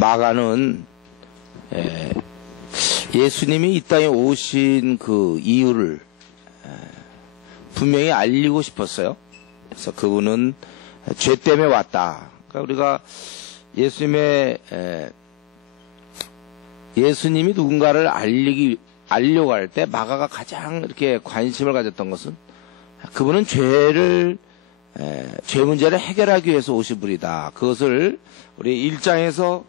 마가는 예수님이 이 땅에 오신 그 이유를 분명히 알리고 싶었어요. 그래서 그분은 죄 때문에 왔다. 그러니까 우리가 예수님이 누군가를 알려고 할 때 마가가 가장 이렇게 관심을 가졌던 것은 그분은 죄 문제를 해결하기 위해서 오신 분이다. 그것을 우리 1장에서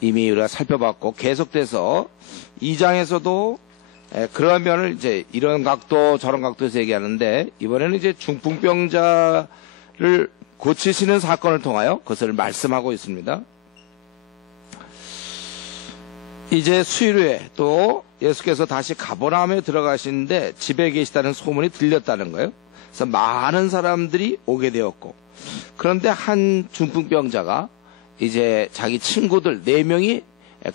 이미 우리가 살펴봤고, 계속돼서 2장에서도 그런 면을 이제 이런 각도 저런 각도에서 얘기하는데, 이번에는 이제 중풍병자를 고치시는 사건을 통하여 그것을 말씀하고 있습니다. 이제 수일 후에 또 예수께서 다시 가버나움에 들어가시는데 집에 계시다는 소문이 들렸다는 거예요. 그래서 많은 사람들이 오게 되었고, 그런데 한 중풍병자가 이제 자기 친구들 4명이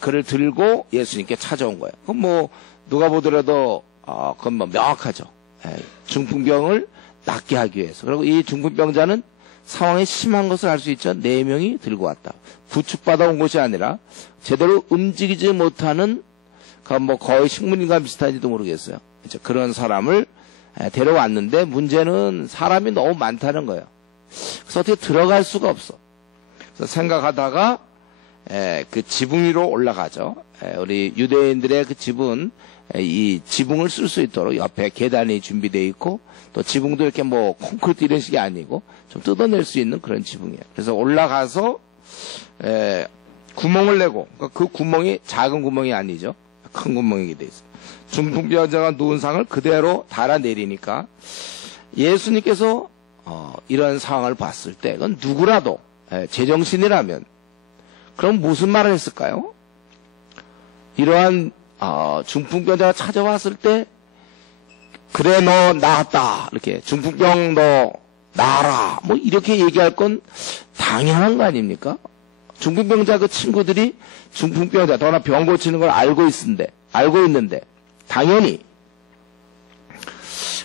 그를 들고 예수님께 찾아온 거예요. 그럼 뭐 누가 보더라도 그건 뭐 명확하죠. 중풍병을 낫게 하기 위해서. 그리고 이 중풍병자는 상황이 심한 것을 알 수 있죠. 4명이 들고 왔다. 부축받아 온 것이 아니라 제대로 움직이지 못하는 뭐 거의 식물인과 비슷한지도 모르겠어요. 그런 사람을 데려왔는데 문제는 사람이 너무 많다는 거예요. 그래서 어떻게 들어갈 수가 없어. 그래서 생각하다가 그 지붕 위로 올라가죠. 우리 유대인들의 그 집은 이 지붕을 쓸 수 있도록 옆에 계단이 준비되어 있고, 또 지붕도 이렇게 뭐 콘크리트 이런 식이 아니고 좀 뜯어낼 수 있는 그런 지붕이에요. 그래서 올라가서 구멍을 내고, 그 구멍이 작은 구멍이 아니죠. 큰 구멍이 돼 있어요. 중풍병자가 누운 상을 그대로 달아내리니까 예수님께서 이런 상황을 봤을 때, 그건 누구라도 제정신이라면 그럼 무슨 말을 했을까요? 이러한 중풍병자가 찾아왔을 때, 그래 너 나았다, 이렇게 중풍병 너 나아라, 뭐 이렇게 얘기할 건 당연한 거 아닙니까? 중풍병자 그 친구들이 중풍병자 더나 병 고치는 걸 알고 있는데 당연히.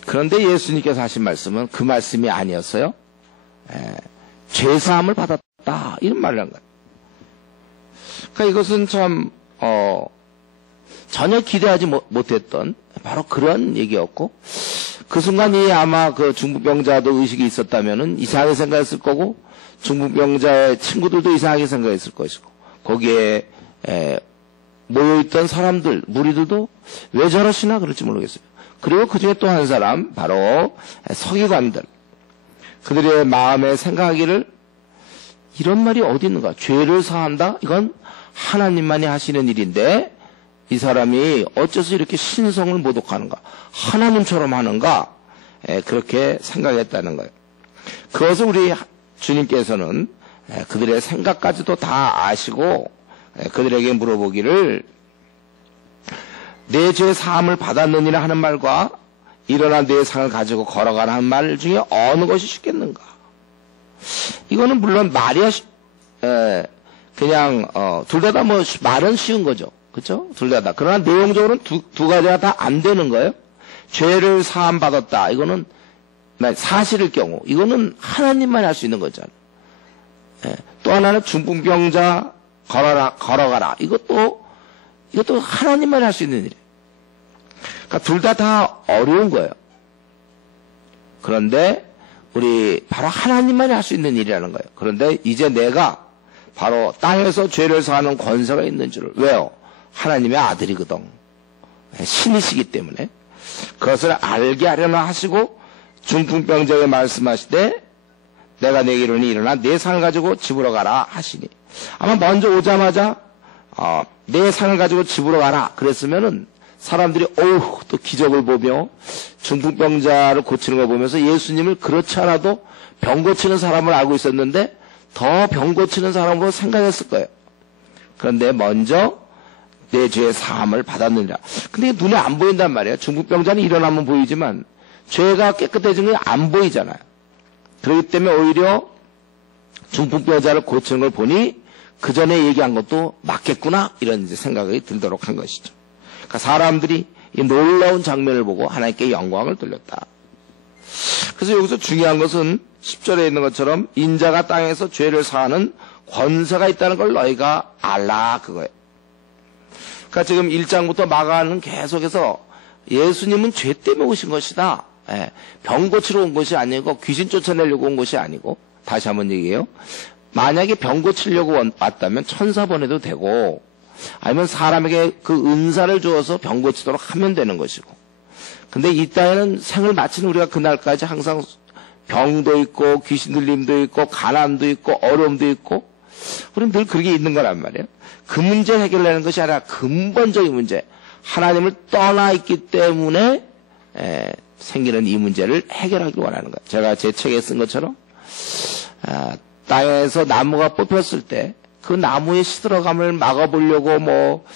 그런데 예수님께서 하신 말씀은 그 말씀이 아니었어요. 죄사함을 받았다, 이런 말을 한 거예요. 그러니까 이것은 참 전혀 기대하지 못했던 바로 그런 얘기였고, 그 순간이 아마 그 중풍병자도 의식이 있었다면은 이상하게 생각했을 거고, 중풍병자의 친구들도 이상하게 생각했을 것이고, 거기에 모여있던 사람들, 무리들도 왜 저러시나 그럴지 모르겠어요. 그리고 그 중에 또 한 사람, 바로 서기관들, 그들의 마음에 생각하기를 이런 말이 어디 있는가? 죄를 사한다? 이건 하나님만이 하시는 일인데 이 사람이 어째서 이렇게 신성을 모독하는가? 하나님처럼 하는가? 그렇게 생각했다는 거예요. 그것을 우리 주님께서는 그들의 생각까지도 다 아시고 그들에게 물어보기를, 내 죄 사함을 받았느니라 하는 말과 일어나 내 상을 가지고 걸어가라 하는 말 중에 어느 것이 쉽겠는가? 이거는 물론 말이야 그냥 둘 다 뭐 말은 쉬운 거죠. 그렇죠? 둘 다. 그러나 내용적으로는 두 가지가 다 안 되는 거예요. 죄를 사함 받았다, 이거는 사실일 경우 이거는 하나님만 할 수 있는 거잖아요. 또 하나는 중풍병자 걸어가라, 이것도 하나님만 할 수 있는 일이에요. 그러니까 둘 다 어려운 거예요. 그런데 우리 바로 하나님만이 할 수 있는 일이라는 거예요. 그런데 이제 내가 바로 땅에서 죄를 사하는 권세가 있는 줄을, 왜요? 하나님의 아들이거든. 신이시기 때문에 그것을 알게 하려나 하시고, 중풍병자에게 말씀하시되 내가 내게 이르니 일어나 내 상을 가지고 집으로 가라 하시니, 아마 먼저 오자마자 내 상을 가지고 집으로 가라 그랬으면은 사람들이 또 기적을 보며 중풍병자를 고치는 걸 보면서 예수님을 그렇지 않아도 병 고치는 사람을 알고 있었는데 더 병 고치는 사람으로 생각했을 거예요. 그런데 먼저 내 죄의 사함을 받았느니라. 근데 눈에 안 보인단 말이에요. 중풍병자는 일어나면 보이지만 죄가 깨끗해진 게 안 보이잖아요. 그렇기 때문에 오히려 중풍병자를 고치는 걸 보니 그 전에 얘기한 것도 맞겠구나, 이런 이제 생각이 들도록 한 것이죠. 그러니까 사람들이 이 놀라운 장면을 보고 하나님께 영광을 돌렸다. 그래서 여기서 중요한 것은 10절에 있는 것처럼 인자가 땅에서 죄를 사하는 권세가 있다는 걸 너희가 알라 그거예요. 그러니까 지금 1장부터 마가는 계속해서 예수님은 죄 때문에 오신 것이다. 병 고치러 온 것이 아니고 귀신 쫓아내려고 온 것이 아니고, 다시 한번 얘기해요. 만약에 병 고치려고 왔다면 천사 보내도 되고, 아니면 사람에게 그 은사를 주어서 병 고치도록 하면 되는 것이고, 근데 이 땅에는 생을 마친 우리가 그날까지 항상 병도 있고 귀신 들림도 있고 가난도 있고 어려움도 있고, 우리는 늘 그렇게 있는 거란 말이에요. 그 문제를 해결하는 것이 아니라 근본적인 문제, 하나님을 떠나 있기 때문에 생기는 이 문제를 해결하기를 원하는 거예요. 제가 제 책에 쓴 것처럼 땅에서 나무가 뽑혔을 때 그 나무의 시들어감을 막아보려고 뭐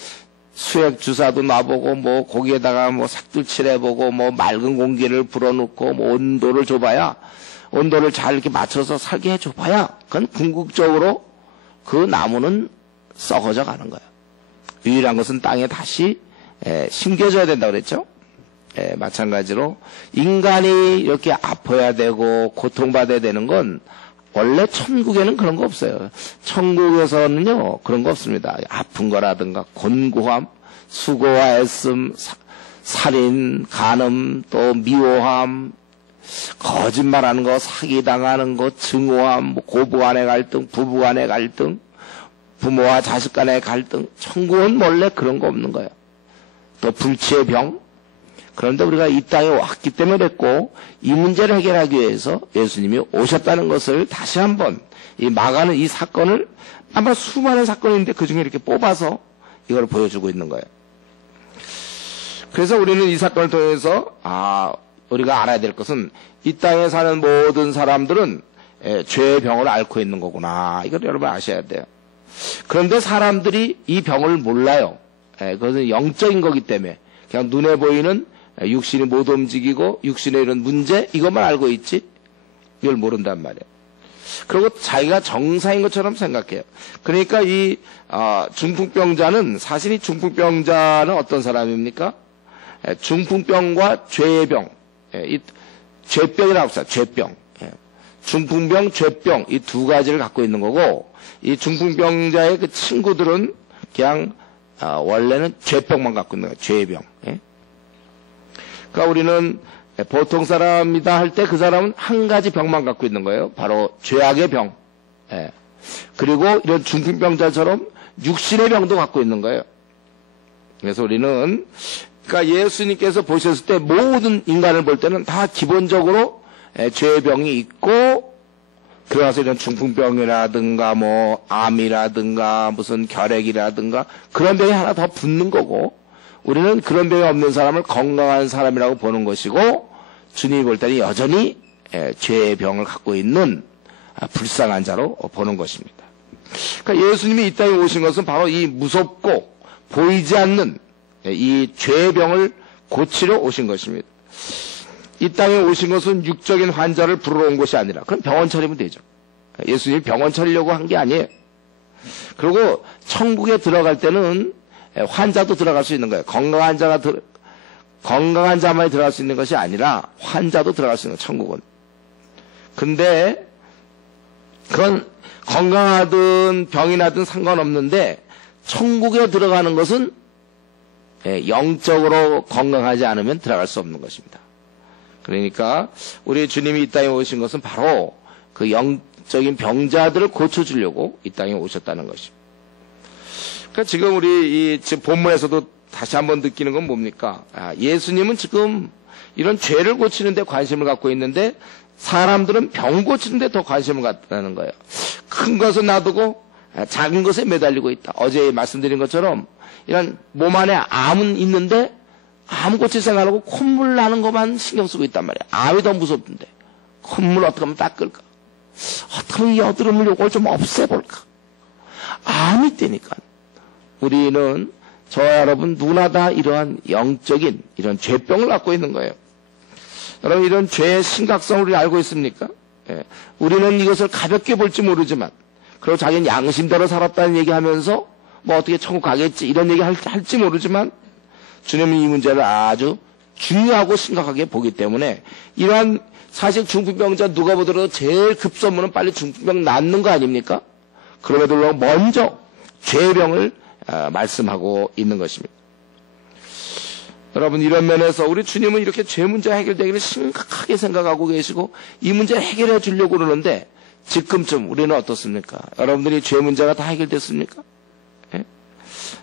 수액 주사도 놔보고 뭐 거기에다가 뭐 색도 칠해보고 뭐 맑은 공기를 불어넣고 뭐 온도를 줘봐야, 온도를 잘 이렇게 맞춰서 살게 해줘봐야 그건 궁극적으로 그 나무는 썩어져 가는 거예요. 유일한 것은 땅에 다시 심겨져야 된다고 그랬죠. 마찬가지로 인간이 이렇게 아파야 되고 고통받아야 되는 건 원래 천국에는 그런 거 없어요. 천국에서는요 그런 거 없습니다. 아픈 거라든가 곤고함, 수고와 애씀, 살인, 간음, 또 미워함, 거짓말하는 거, 사기당하는 거, 증오함, 뭐 고부 간의 갈등, 부부 간의 갈등, 부모와 자식 간의 갈등, 천국은 원래 그런 거 없는 거예요. 또 불치의 병. 그런데 우리가 이 땅에 왔기 때문에 됐고, 이 문제를 해결하기 위해서 예수님이 오셨다는 것을 다시 한번, 이 마가는 이 사건을 아마 수많은 사건인데 그중에 이렇게 뽑아서 이걸 보여주고 있는 거예요. 그래서 우리는 이 사건을 통해서 우리가 알아야 될 것은 이 땅에 사는 모든 사람들은 죄의 병을 앓고 있는 거구나. 이걸 여러분 아셔야 돼요. 그런데 사람들이 이 병을 몰라요. 그것은 영적인 거기 때문에 그냥 눈에 보이는 육신이 못 움직이고 육신의 이런 문제 이것만 알고 있지 이걸 모른단 말이에요. 그리고 자기가 정상인 것처럼 생각해요. 그러니까 이 중풍병자는, 사실 이 중풍병자는 어떤 사람입니까? 중풍병과 죄의 병, 이 죄병이라고 합시다. 죄병, 중풍병, 죄병 이 두 가지를 갖고 있는 거고, 이 중풍병자의 그 친구들은 그냥 원래는 죄병만 갖고 있는 거예요. 죄병. 그러니까 우리는 보통 사람이다 할 때 그 사람은 한 가지 병만 갖고 있는 거예요. 바로 죄악의 병. 그리고 이런 중풍병자처럼 육신의 병도 갖고 있는 거예요. 그래서 우리는, 그러니까 예수님께서 보셨을 때 모든 인간을 볼 때는 다 기본적으로 죄의 병이 있고, 들어가서 이런 중풍병이라든가 뭐 암이라든가 무슨 결핵이라든가 그런 병이 하나 더 붙는 거고, 우리는 그런 병이 없는 사람을 건강한 사람이라고 보는 것이고, 주님이 볼 때는 여전히 죄의 병을 갖고 있는 불쌍한 자로 보는 것입니다. 그러니까 예수님이 이 땅에 오신 것은 바로 이 무섭고 보이지 않는 이 죄의 병을 고치러 오신 것입니다. 이 땅에 오신 것은 육적인 환자를 부르러 온 것이 아니라, 그럼 병원 차리면 되죠. 예수님이 병원 차리려고 한 게 아니에요. 그리고 천국에 들어갈 때는 환자도 들어갈 수 있는 거예요. 건강한 자만이 들어갈 수 있는 것이 아니라 환자도 들어갈 수 있는 거예요, 천국은. 근데 그건 건강하든 병이 나든 상관없는데, 천국에 들어가는 것은 영적으로 건강하지 않으면 들어갈 수 없는 것입니다. 그러니까 우리 주님이 이 땅에 오신 것은 바로 그 영적인 병자들을 고쳐주려고 이 땅에 오셨다는 것입니다. 그러니까 지금 우리 지금 본문에서도 다시 한번 느끼는 건 뭡니까? 예수님은 지금 이런 죄를 고치는 데 관심을 갖고 있는데, 사람들은 병 고치는 데 더 관심을 갖다는 거예요. 큰 것은 놔두고 작은 것에 매달리고 있다. 어제 말씀드린 것처럼 이런 몸 안에 암은 있는데 암 고칠 생각하고 콧물 나는 것만 신경 쓰고 있단 말이야. 암이 더 무섭던데 콧물 어떻게 하면 닦을까? 어떻게 하면 여드름을 요걸 좀 없애볼까? 암이 있다니까. 우리는, 저와 여러분 누구나 다 이러한 영적인 이런 죄병을 갖고 있는 거예요. 여러분, 이런 죄의 심각성을 우리 알고 있습니까? 우리는 이것을 가볍게 볼지 모르지만, 그리고 자기는 양심대로 살았다는 얘기하면서 뭐 어떻게 천국 가겠지 이런 얘기 할지 모르지만, 주님은 이 문제를 아주 중요하고 심각하게 보기 때문에 이러한 사실 중풍병자 누가 보더라도 제일 급선무는 빨리 중풍병 낫는 거 아닙니까? 그럼에도 불구하고 먼저 죄병을 말씀하고 있는 것입니다. 여러분, 이런 면에서 우리 주님은 이렇게 죄 문제가 해결되기를 심각하게 생각하고 계시고 이 문제를 해결해 주려고 그러는데 지금쯤 우리는 어떻습니까? 여러분들이 죄 문제가 다 해결됐습니까? 예?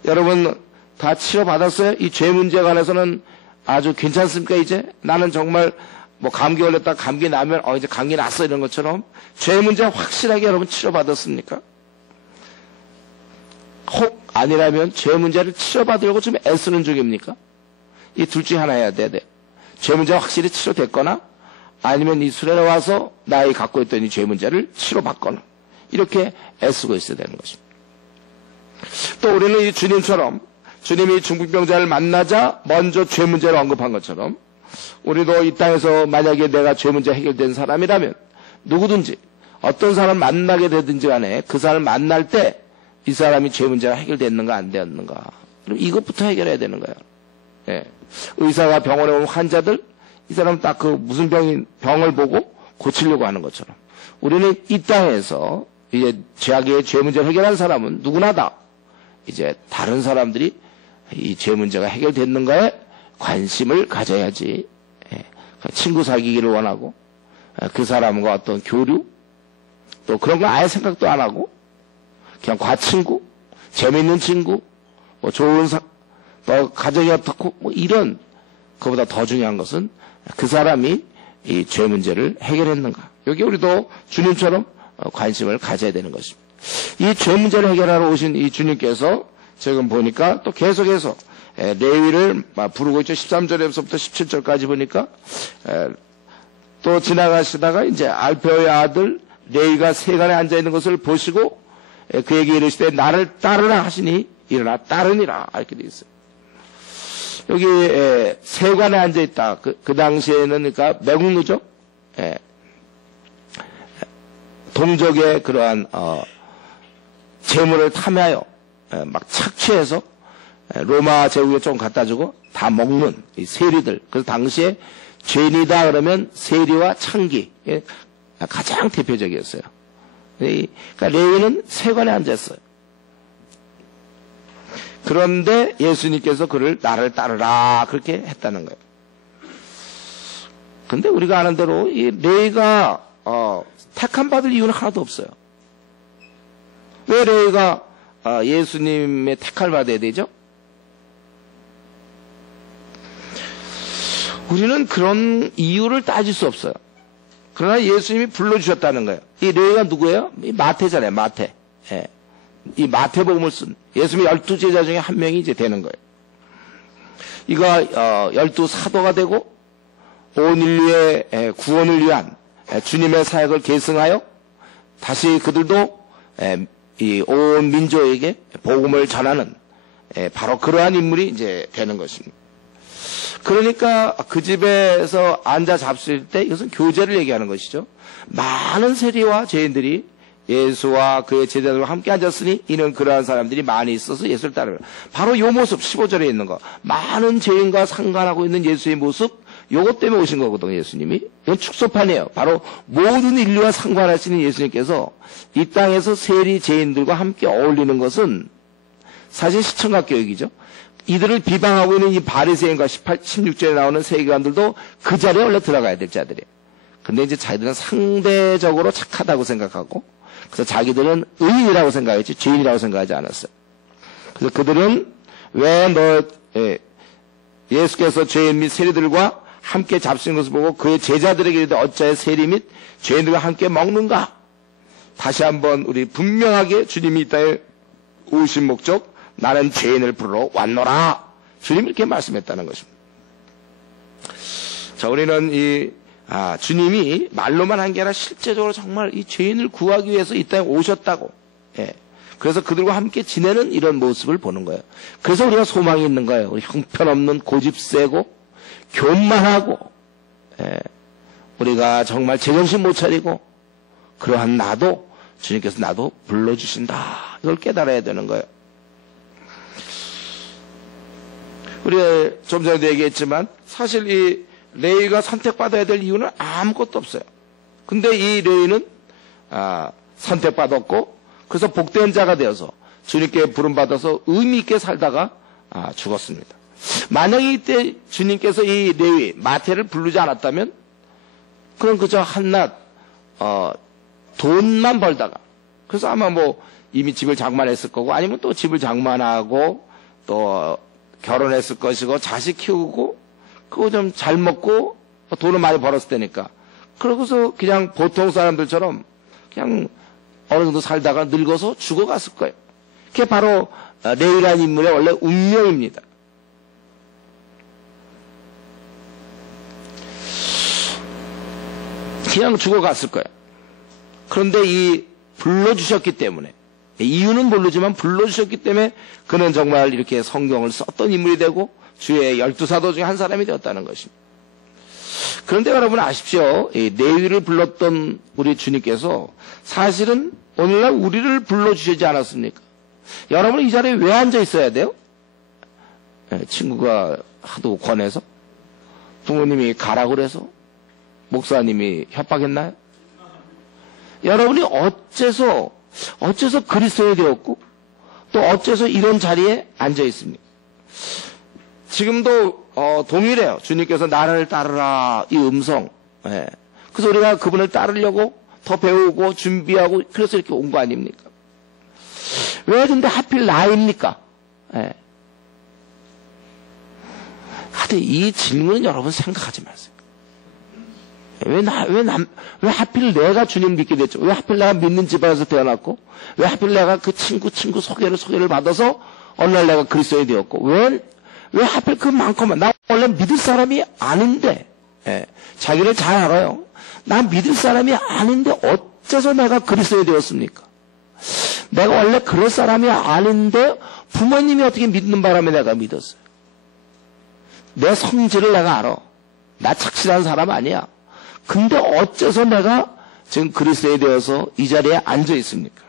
여러분 다 치료받았어요? 이 죄 문제에 관해서는 아주 괜찮습니까? 이제 나는 정말 뭐 감기 걸렸다 감기 나면 이제 감기 났어 이런 것처럼 죄 문제 확실하게 여러분 치료받았습니까? 혹 아니라면 죄 문제를 치료받으려고 지금 애쓰는 중입니까? 이 둘 중에 하나 해야 돼. 죄 문제가 확실히 치료됐거나 아니면 이 수련회 와서 나의 갖고 있던 이 죄 문제를 치료받거나 이렇게 애쓰고 있어야 되는 것입니다. 또 우리는 이 주님처럼 주님이 중풍병자를 만나자 먼저 죄 문제를 언급한 것처럼 우리도 이 땅에서 만약에 내가 죄 문제 해결된 사람이라면 누구든지 어떤 사람을 만나게 되든지 간에 그 사람을 만날 때 이 사람이 죄 문제가 해결됐는가 안 되었는가 그럼 이것부터 해결해야 되는 거예요. 예. 의사가 병원에 온 환자들 이 사람 딱 그 무슨 병을 보고 고치려고 하는 것처럼 우리는 이 땅에서 이제 죄악의 죄 문제를 해결한 사람은 누구나 다 이제 다른 사람들이 이 죄 문제가 해결됐는가에 관심을 가져야지. 예. 친구 사귀기를 원하고 그 사람과 어떤 교류 또 그런 거 아예 생각도 안 하고 그냥 과친구, 재밌는 친구, 뭐 좋은 뭐 가정이 어떻고 뭐 이런 그보다 더 중요한 것은 그 사람이 이 죄 문제를 해결했는가. 여기 우리도 주님처럼 관심을 가져야 되는 것입니다. 이 죄 문제를 해결하러 오신 이 주님께서 지금 보니까 또 계속해서 레위를 부르고 있죠. 13절에서부터 17절까지 보니까 또 지나가시다가 이제 알페오의 아들 레위가 세간에 앉아 있는 것을 보시고 그에게 이르시되 나를 따르라 하시니 일어나 따르니라 이렇게 되어 있어요. 여기 세관에 앉아 있다. 그 당시에는 그러니까 매국노죠. 동족의 그러한 재물을 탐하여 막 착취해서 로마 제국에 좀 갖다 주고 다 먹는 이 세리들. 그래서 당시에 죄인이다 그러면 세리와 창기 가장 대표적이었어요. 그러니까 레위는 세관에 앉았어요. 그런데 예수님께서 그를 나를 따르라 그렇게 했다는 거예요. 근데 우리가 아는 대로 이 레위가 택함 받을 이유는 하나도 없어요. 왜 레위가 예수님의 택함을 받아야 되죠? 우리는 그런 이유를 따질 수 없어요. 그러나 예수님이 불러주셨다는 거예요. 이 레위가 누구예요? 이 마태잖아요. 마태. 예. 이 마태복음을 쓴 예수님의 12제자 중에 한 명이 이제 되는 거예요. 이가 12사도가 되고 온 인류의 구원을 위한 주님의 사역을 계승하여 다시 그들도 이 온 민족에게 복음을 전하는 바로 그러한 인물이 이제 되는 것입니다. 그러니까 그 집에서 앉아 잡수일 때 이것은 교제를 얘기하는 것이죠. 많은 세리와 죄인들이 예수와 그의 제자들과 함께 앉았으니 이는 그러한 사람들이 많이 있어서 예수를 따르라. 바로 요 모습 15절에 있는 거. 많은 죄인과 상관하고 있는 예수의 모습 요것 때문에 오신 거거든요. 예수님이. 이건 축소판이에요. 바로 모든 인류와 상관하시는 예수님께서 이 땅에서 세리 죄인들과 함께 어울리는 것은 사실 시청각 교육이죠. 이들을 비방하고 있는 이 바리새인과 16절에 나오는 세계관들도 그 자리에 원래 들어가야 될 자들이에요. 근데 이제 자기들은 상대적으로 착하다고 생각하고 그래서 자기들은 의인이라고 생각했지 죄인이라고 생각하지 않았어요. 그래서 그들은 왜 예수께서 죄인 및 세리들과 함께 잡수는 것을 보고 그의 제자들에게 이르되 어찌하여 세리 및 죄인들과 함께 먹는가? 다시 한번 우리 분명하게 주님이 이 땅에 오신 목적 나는 죄인을 부르러 왔노라. 주님이 이렇게 말씀했다는 것입니다. 자, 우리는 주님이 말로만 한 게 아니라 실제적으로 정말 이 죄인을 구하기 위해서 이 땅에 오셨다고. 예. 그래서 그들과 함께 지내는 이런 모습을 보는 거예요. 그래서 우리가 소망이 있는 거예요. 우리 형편없는 고집세고 교만하고 우리가 정말 제정신 못 차리고 그러한 나도 주님께서 나도 불러주신다. 이걸 깨달아야 되는 거예요. 우리 좀 전에도 얘기했지만 사실 이 레위가 선택받아야 될 이유는 아무것도 없어요. 근데 이 레위는 선택받았고 그래서 복된 자가 되어서 주님께 부름받아서 의미 있게 살다가 죽었습니다. 만약에 이때 주님께서 이 레위 마태를 부르지 않았다면 그럼 그저 한낱 돈만 벌다가 그래서 아마 뭐 이미 집을 장만했을 거고 아니면 또 집을 장만하고 또 결혼했을 것이고 자식 키우고 그거 좀 잘 먹고 돈을 많이 벌었을 때니까 그러고서 그냥 보통 사람들처럼 그냥 어느 정도 살다가 늙어서 죽어갔을 거예요. 그게 바로 레위라는 인물의 원래 운명입니다. 그냥 죽어갔을 거예요. 그런데 이 불러주셨기 때문에 이유는 모르지만 불러주셨기 때문에 그는 정말 이렇게 성경을 썼던 인물이 되고 주의 12사도 중에 한 사람이 되었다는 것입니다. 그런데 여러분 아십시오. 이 레위를 불렀던 우리 주님께서 사실은 오늘날 우리를 불러주시지 않았습니까? 여러분 이 자리에 왜 앉아 있어야 돼요? 친구가 하도 권해서? 부모님이 가라고 그래서? 목사님이 협박했나요? 여러분이 어째서 그리스도인이 되었고 또 어째서 이런 자리에 앉아 있습니까? 지금도 동일해요. 주님께서 나를 따르라 이 음성. 그래서 우리가 그분을 따르려고 더 배우고 준비하고 그래서 이렇게 온 거 아닙니까? 왜 근데 하필 나입니까? 하여튼 이 질문은 여러분 생각하지 마세요. 왜 하필 내가 주님 믿게 됐죠? 왜 하필 내가 믿는 집안에서 태어났고, 왜 하필 내가 그 친구 소개를 받아서 어느 날 내가 그리스도인이 되었고, 왜 하필 그 많고만, 나 원래 믿을 사람이 아닌데, 자기를 잘 알아요. 나 믿을 사람이 아닌데 어째서 내가 그리스도인이 되었습니까? 내가 원래 그럴 사람이 아닌데 부모님이 어떻게 믿는 바람에 내가 믿었어요. 내 성질을 내가 알아. 나 착실한 사람 아니야. 근데 어째서 내가 지금 그리스도에 되어서 이 자리에 앉아 있습니까?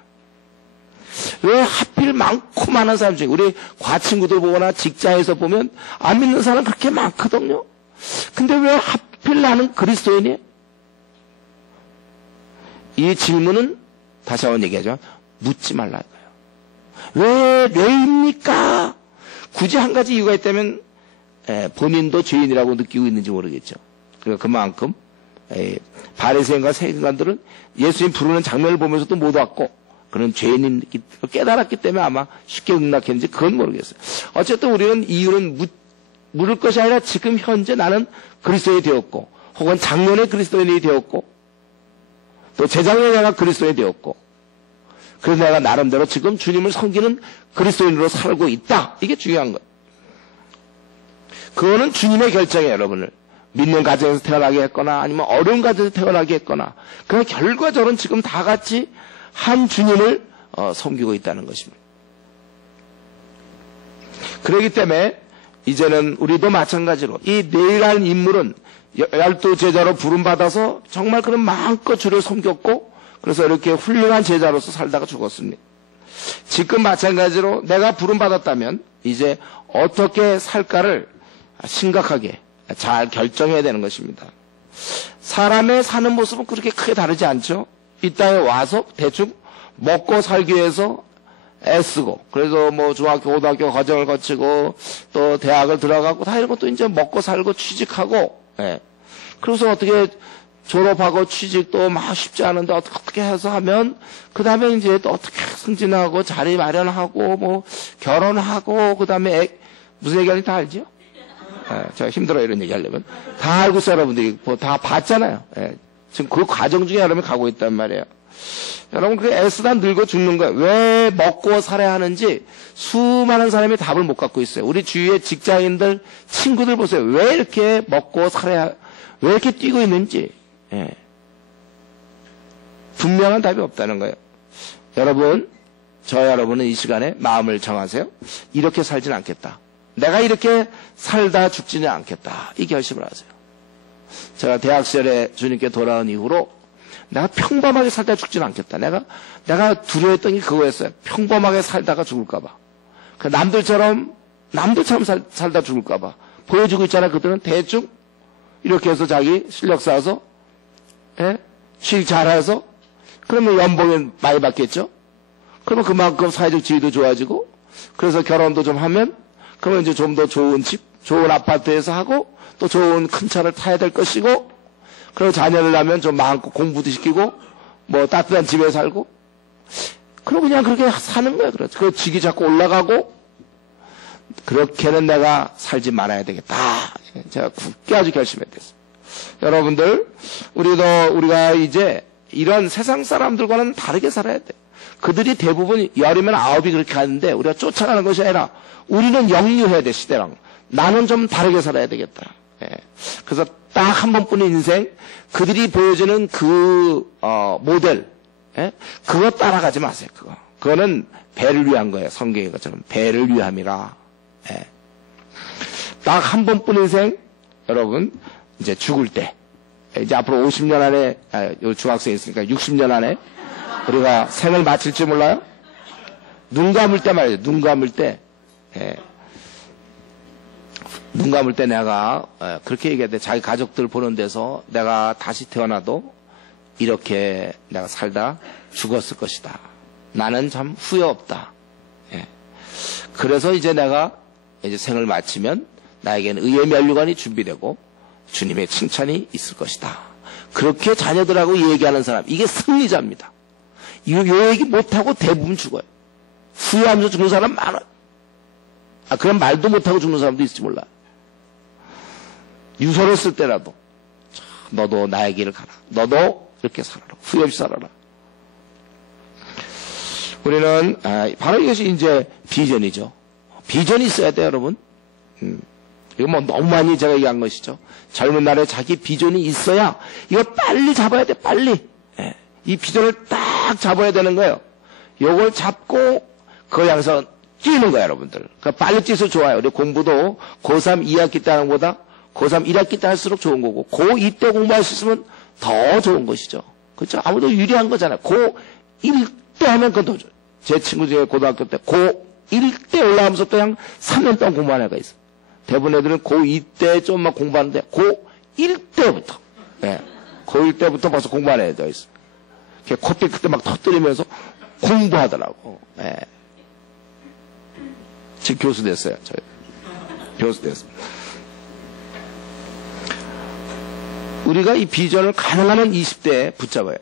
왜 하필 많고 많은 사람 중에 우리 과친구들 보거나 직장에서 보면 안 믿는 사람 그렇게 많거든요. 근데 왜 하필 나는 그리스도인이에요? 이 질문은 다시 한번 얘기하죠. 묻지 말라 이거예요. 왜입니까? 굳이 한 가지 이유가 있다면 본인도 죄인이라고 느끼고 있는지 모르겠죠. 그러니까 그만큼 바리새인과 세관들은 예수님 부르는 장면을 보면서도 못 왔고 그런 죄인인 깨달았기 때문에 아마 쉽게 응낙했는지 그건 모르겠어요. 어쨌든 우리는 이유는 물을 것이 아니라 지금 현재 나는 그리스도인이 되었고 혹은 작년에 그리스도인이 되었고 또 재작년에 내가 그리스도인이 되었고 그래서 내가 나름대로 지금 주님을 섬기는 그리스도인으로 살고 있다. 이게 중요한 거예요. 그거는 주님의 결정이에요. 여러분을 믿는 가정에서 태어나게 했거나 아니면 어려운 가정에서 태어나게 했거나 그 결과적으로는 지금 다 같이 한 주님을 섬기고 있다는 것입니다. 그렇기 때문에 이제는 우리도 마찬가지로 이 레위라는 인물은 12제자로 부름받아서 정말 그런 마음껏 주를 섬겼고 그래서 이렇게 훌륭한 제자로서 살다가 죽었습니다. 지금 마찬가지로 내가 부름받았다면 이제 어떻게 살까를 심각하게 잘 결정해야 되는 것입니다. 사람의 사는 모습은 그렇게 크게 다르지 않죠. 이 땅에 와서 대충 먹고 살기 위해서 애쓰고 그래서 뭐 중학교, 고등학교 과정을 거치고 또 대학을 들어가고 다 이런 것도 이제 먹고 살고 취직하고 그래서 어떻게 졸업하고 취직도 막 쉽지 않은데 어떻게 해서 하면 그 다음에 이제 또 어떻게 승진하고 자리 마련하고 뭐 결혼하고 그 다음에 무슨 얘기하는지 다 알죠? 제가 힘들어요 이런 얘기하려면 다 알고 있어요. 여러분들이 뭐 다 봤잖아요. 지금 그 과정 중에 여러분이 가고 있단 말이에요. 여러분 그 애쓰다 늙어 죽는 거예요. 왜 먹고 살아야 하는지 수많은 사람이 답을 못 갖고 있어요. 우리 주위의 직장인들 친구들 보세요. 왜 이렇게 먹고 살아야 왜 이렇게 뛰고 있는지 분명한 답이 없다는 거예요. 여러분 여러분은 이 시간에 마음을 정하세요. 이렇게 살지는 않겠다. 내가 이렇게 살다 죽지는 않겠다. 이 결심을 하세요. 제가 대학 시절에 주님께 돌아온 이후로 내가 평범하게 살다 죽지는 않겠다. 내가 두려웠던 게 그거였어요. 평범하게 살다가 죽을까 봐. 남들처럼 남들처럼 살다 죽을까봐 보여주고 있잖아. 그들은 대충 이렇게 해서 자기 실력 쌓아서, 예? 일 잘해서, 그러면 연봉이 많이 받겠죠? 그러면 그만큼 사회적 지위도 좋아지고, 그래서 결혼도 좀 하면, 그러면 이제 좀 더 좋은 집, 좋은 아파트에서 하고, 또 좋은 큰 차를 타야 될 것이고, 그리고 자녀를 낳으면 좀 마음껏 공부도 시키고, 뭐 따뜻한 집에 살고, 그리고 그냥 그렇게 사는 거야. 그렇죠. 그 직이 자꾸 올라가고, 그렇게는 내가 살지 말아야 되겠다. 제가 굳게 아주 결심했댔어요. 여러분들, 우리가 이제 이런 세상 사람들과는 다르게 살아야 돼. 그들이 대부분 10이면 9이 그렇게 하는데 우리가 쫓아가는 것이 아니라 우리는 역류해야 돼, 시대랑. 나는 좀 다르게 살아야 되겠다. 예. 그래서 딱 한 번뿐인 인생, 그들이 보여주는 그 모델, 예? 그거 따라가지 마세요. 그거는 배를 위한 거예요. 성경의 것처럼 배를 위함이라. 예. 딱 한 번뿐인 인생, 여러분 이제 죽을 때, 이제 앞으로 50년 안에, 중학생이 있으니까 60년 안에 우리가 생을 마칠지 몰라요? 눈 감을 때 말이죠. 눈 감을 때, 예. 눈 감을 때 내가 그렇게 얘기해야 돼. 자기 가족들 보는 데서 내가 다시 태어나도 이렇게 내가 살다 죽었을 것이다. 나는 참 후회 없다. 예. 그래서 이제 내가 이제 생을 마치면 나에게는 의의 면류관이 준비되고 주님의 칭찬이 있을 것이다. 그렇게 자녀들하고 얘기하는 사람, 이게 승리자입니다. 요 얘기 못하고 대부분 죽어요. 후회하면서 죽는 사람 많아요. 그런 말도 못하고 죽는 사람도 있을지 몰라. 유서를 쓸 때라도 너도 나의 길을 가라. 너도 이렇게 살아라. 후회 없이 살아라. 우리는 바로 이것이 이제 비전이죠. 비전이 있어야 돼요, 여러분. 이거 뭐 너무 많이 제가 얘기한 것이죠. 젊은 날에 자기 비전이 있어야 이거 빨리 잡아야 돼, 빨리. 예. 이 비전을 딱 잡아야 되는 거예요. 요걸 잡고 그걸 향해서 뛰는 거예요, 여러분들. 그러니까 빨리 뛰어서 좋아요. 우리 공부도 고3 2학기 때 하는 것보다 고3 1학기 때 할수록 좋은 거고, 고2 때 공부할 수 있으면 더 좋은 것이죠. 그렇죠? 아무도 유리한 거잖아요. 고1 때 하면 그건 더 좋아요. 제 친구 중에 고등학교 때 고1 때 올라가면서 또 그냥 3년 동안 공부하는 애가 있어요. 대부분 애들은 고2 때 좀만 공부하는데 고1 때부터, 예. 고1 때부터 벌써 공부하는 애가 있어요. 콧대 그때 막 터뜨리면서 공부하더라고. 예. 지금 교수 됐어요. 저희 교수 됐어요. 우리가 이 비전을 가능하면 20대에 붙잡아야 돼.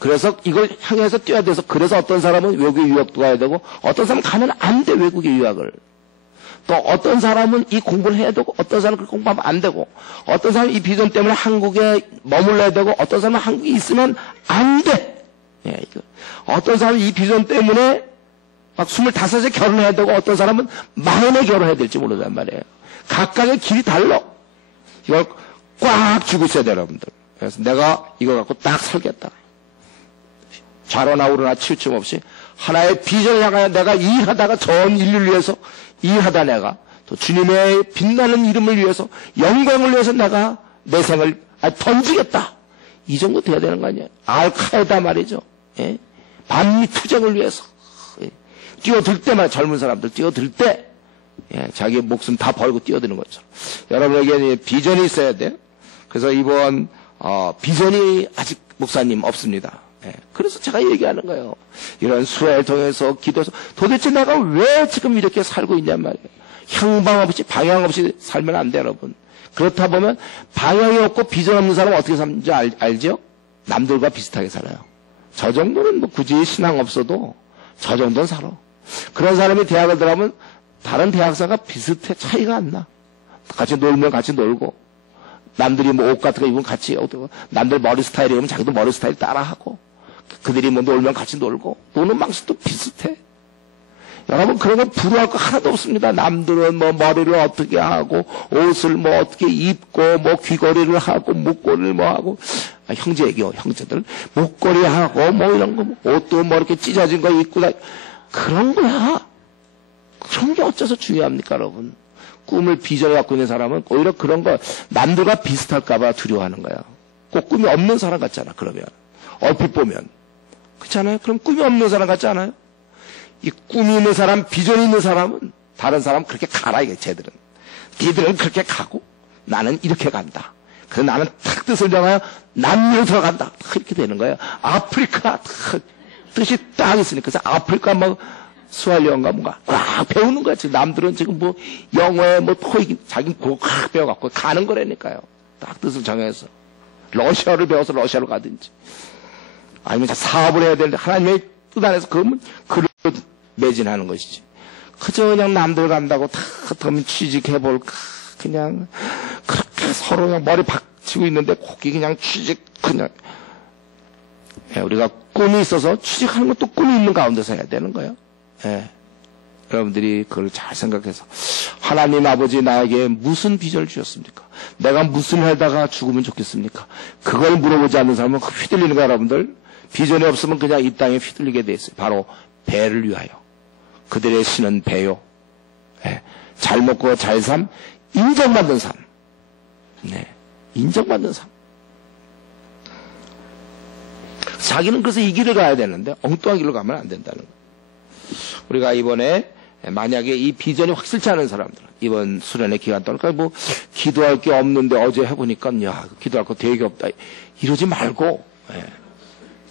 그래서 이걸 향해서 뛰어야 돼서, 그래서 어떤 사람은 외국에 유학도 가야 되고, 어떤 사람은 가면 안 돼, 외국에 유학을. 또 어떤 사람은 이 공부를 해야 되고, 어떤 사람은 그 공부하면 안 되고, 어떤 사람은 이 비전 때문에 한국에 머물러야 되고, 어떤 사람은 한국에 있으면 안 돼. 예, 이거. 어떤 사람은 이 비전 때문에 막 25에 결혼해야 되고, 어떤 사람은 40에 결혼해야 될지 모르단 말이에요. 각각의 길이 달라. 이걸 꽉 쥐고 있어야 돼요, 여러분들. 그래서 내가 이거 갖고 딱 살겠다. 좌로나 우로나 치우침 없이 하나의 비전을 향하여 내가 일하다가 전 인류를 위해서 일하다 내가 또 주님의 빛나는 이름을 위해서 영광을 위해서 내가 내 생을 던지겠다. 이 정도 돼야 되는 거 아니에요? 알카에다 말이죠. 예? 반미 투쟁을 위해서 뛰어들 때만 젊은 사람들 뛰어들 때 자기 목숨 다 벌고 뛰어드는 거죠. 여러분에게 비전이 있어야 돼요. 그래서 이번 비전이 아직 목사님 없습니다. 그래서 제가 얘기하는 거예요. 이런 수혜를 통해서 기도해서 도대체 내가 왜 지금 이렇게 살고 있냔 말이에요. 향방 없이 방향 없이 살면 안 돼요, 여러분. 그렇다 보면 방향이 없고 비전 없는 사람은 어떻게 사는지 알죠? 남들과 비슷하게 살아요. 저 정도는 뭐 굳이 신앙 없어도 저 정도는 살아. 그런 사람이 대학을 들어가면 다른 대학생과 비슷해. 차이가 안 나. 같이 놀면 같이 놀고, 남들이 뭐 옷 같은 거 입으면 같이, 남들 머리 스타일이 입으면 자기도 머리 스타일 따라하고, 그들이 뭐 놀면 같이 놀고, 노는 방식도 비슷해. 여러분, 그런 거 부러워할 거 하나도 없습니다. 남들은 뭐 머리를 어떻게 하고, 옷을 뭐 어떻게 입고, 뭐 귀걸이를 하고, 목걸이를 뭐 하고, 형제 얘기요, 형제들. 목걸이 하고, 뭐 이런 거, 옷도 뭐 이렇게 찢어진 거 입고, 그런 거야. 그런 게 어째서 중요합니까, 여러분? 꿈을, 비전을 갖고 있는 사람은 오히려 그런 거, 남들과 비슷할까봐 두려워하는 거야. 꼭 꿈이 없는 사람 같잖아, 그러면. 얼핏 보면. 그렇지 않아요? 그럼 꿈이 없는 사람 같지 않아요? 이 꿈이 있는 사람, 비전이 있는 사람은 다른 사람 그렇게 가라 이게 쟤들은. 니들은 그렇게 가고 나는 이렇게 간다. 그래서 나는 탁 뜻을 정하여 남미로 들어간다. 이렇게 되는 거예요. 아프리카 뜻이 딱 있으니까. 그래서 아프리카 뭐 스왈리언가 뭔가 꽉 배우는 거야. 지금 남들은 지금 뭐 영어에 뭐 토익 자기는 그거 꽉 배워갖고 가는 거라니까요. 딱 뜻을 정해서 러시아를 배워서 러시아로 가든지 아니면 사업을 해야 되는데 하나님의 뜻 안에서 그러면 그를 매진하는 것이지. 그저 그냥 남들 간다고 다 그러면 취직해볼까 그냥 그렇게 서로 그냥 머리 박치고 있는데 거기 그냥 취직 그냥 우리가 꿈이 있어서 취직하는 것도 꿈이 있는 가운데서 해야 되는 거예요. 여러분들이 그걸 잘 생각해서 하나님 아버지 나에게 무슨 비전을 주셨습니까? 내가 무슨 하다가 죽으면 좋겠습니까? 그걸 물어보지 않는 사람은 휘둘리는 거야. 여러분들 비전이 없으면 그냥 이 땅에 휘둘리게 돼 있어요. 바로 배를 위하여. 그들의 신은 배요. 잘 먹고 잘 삶, 인정받는 삶. 인정받는 삶. 자기는 그래서 이 길을 가야 되는데 엉뚱한 길로 가면 안 된다는 거예요. 우리가 이번에 만약에 이 비전이 확실치 않은 사람들 이번 수련회 기간 동안 그러니까 뭐 기도할 게 없는데 어제 해보니까 야 기도할 거 되게 없다 이러지 말고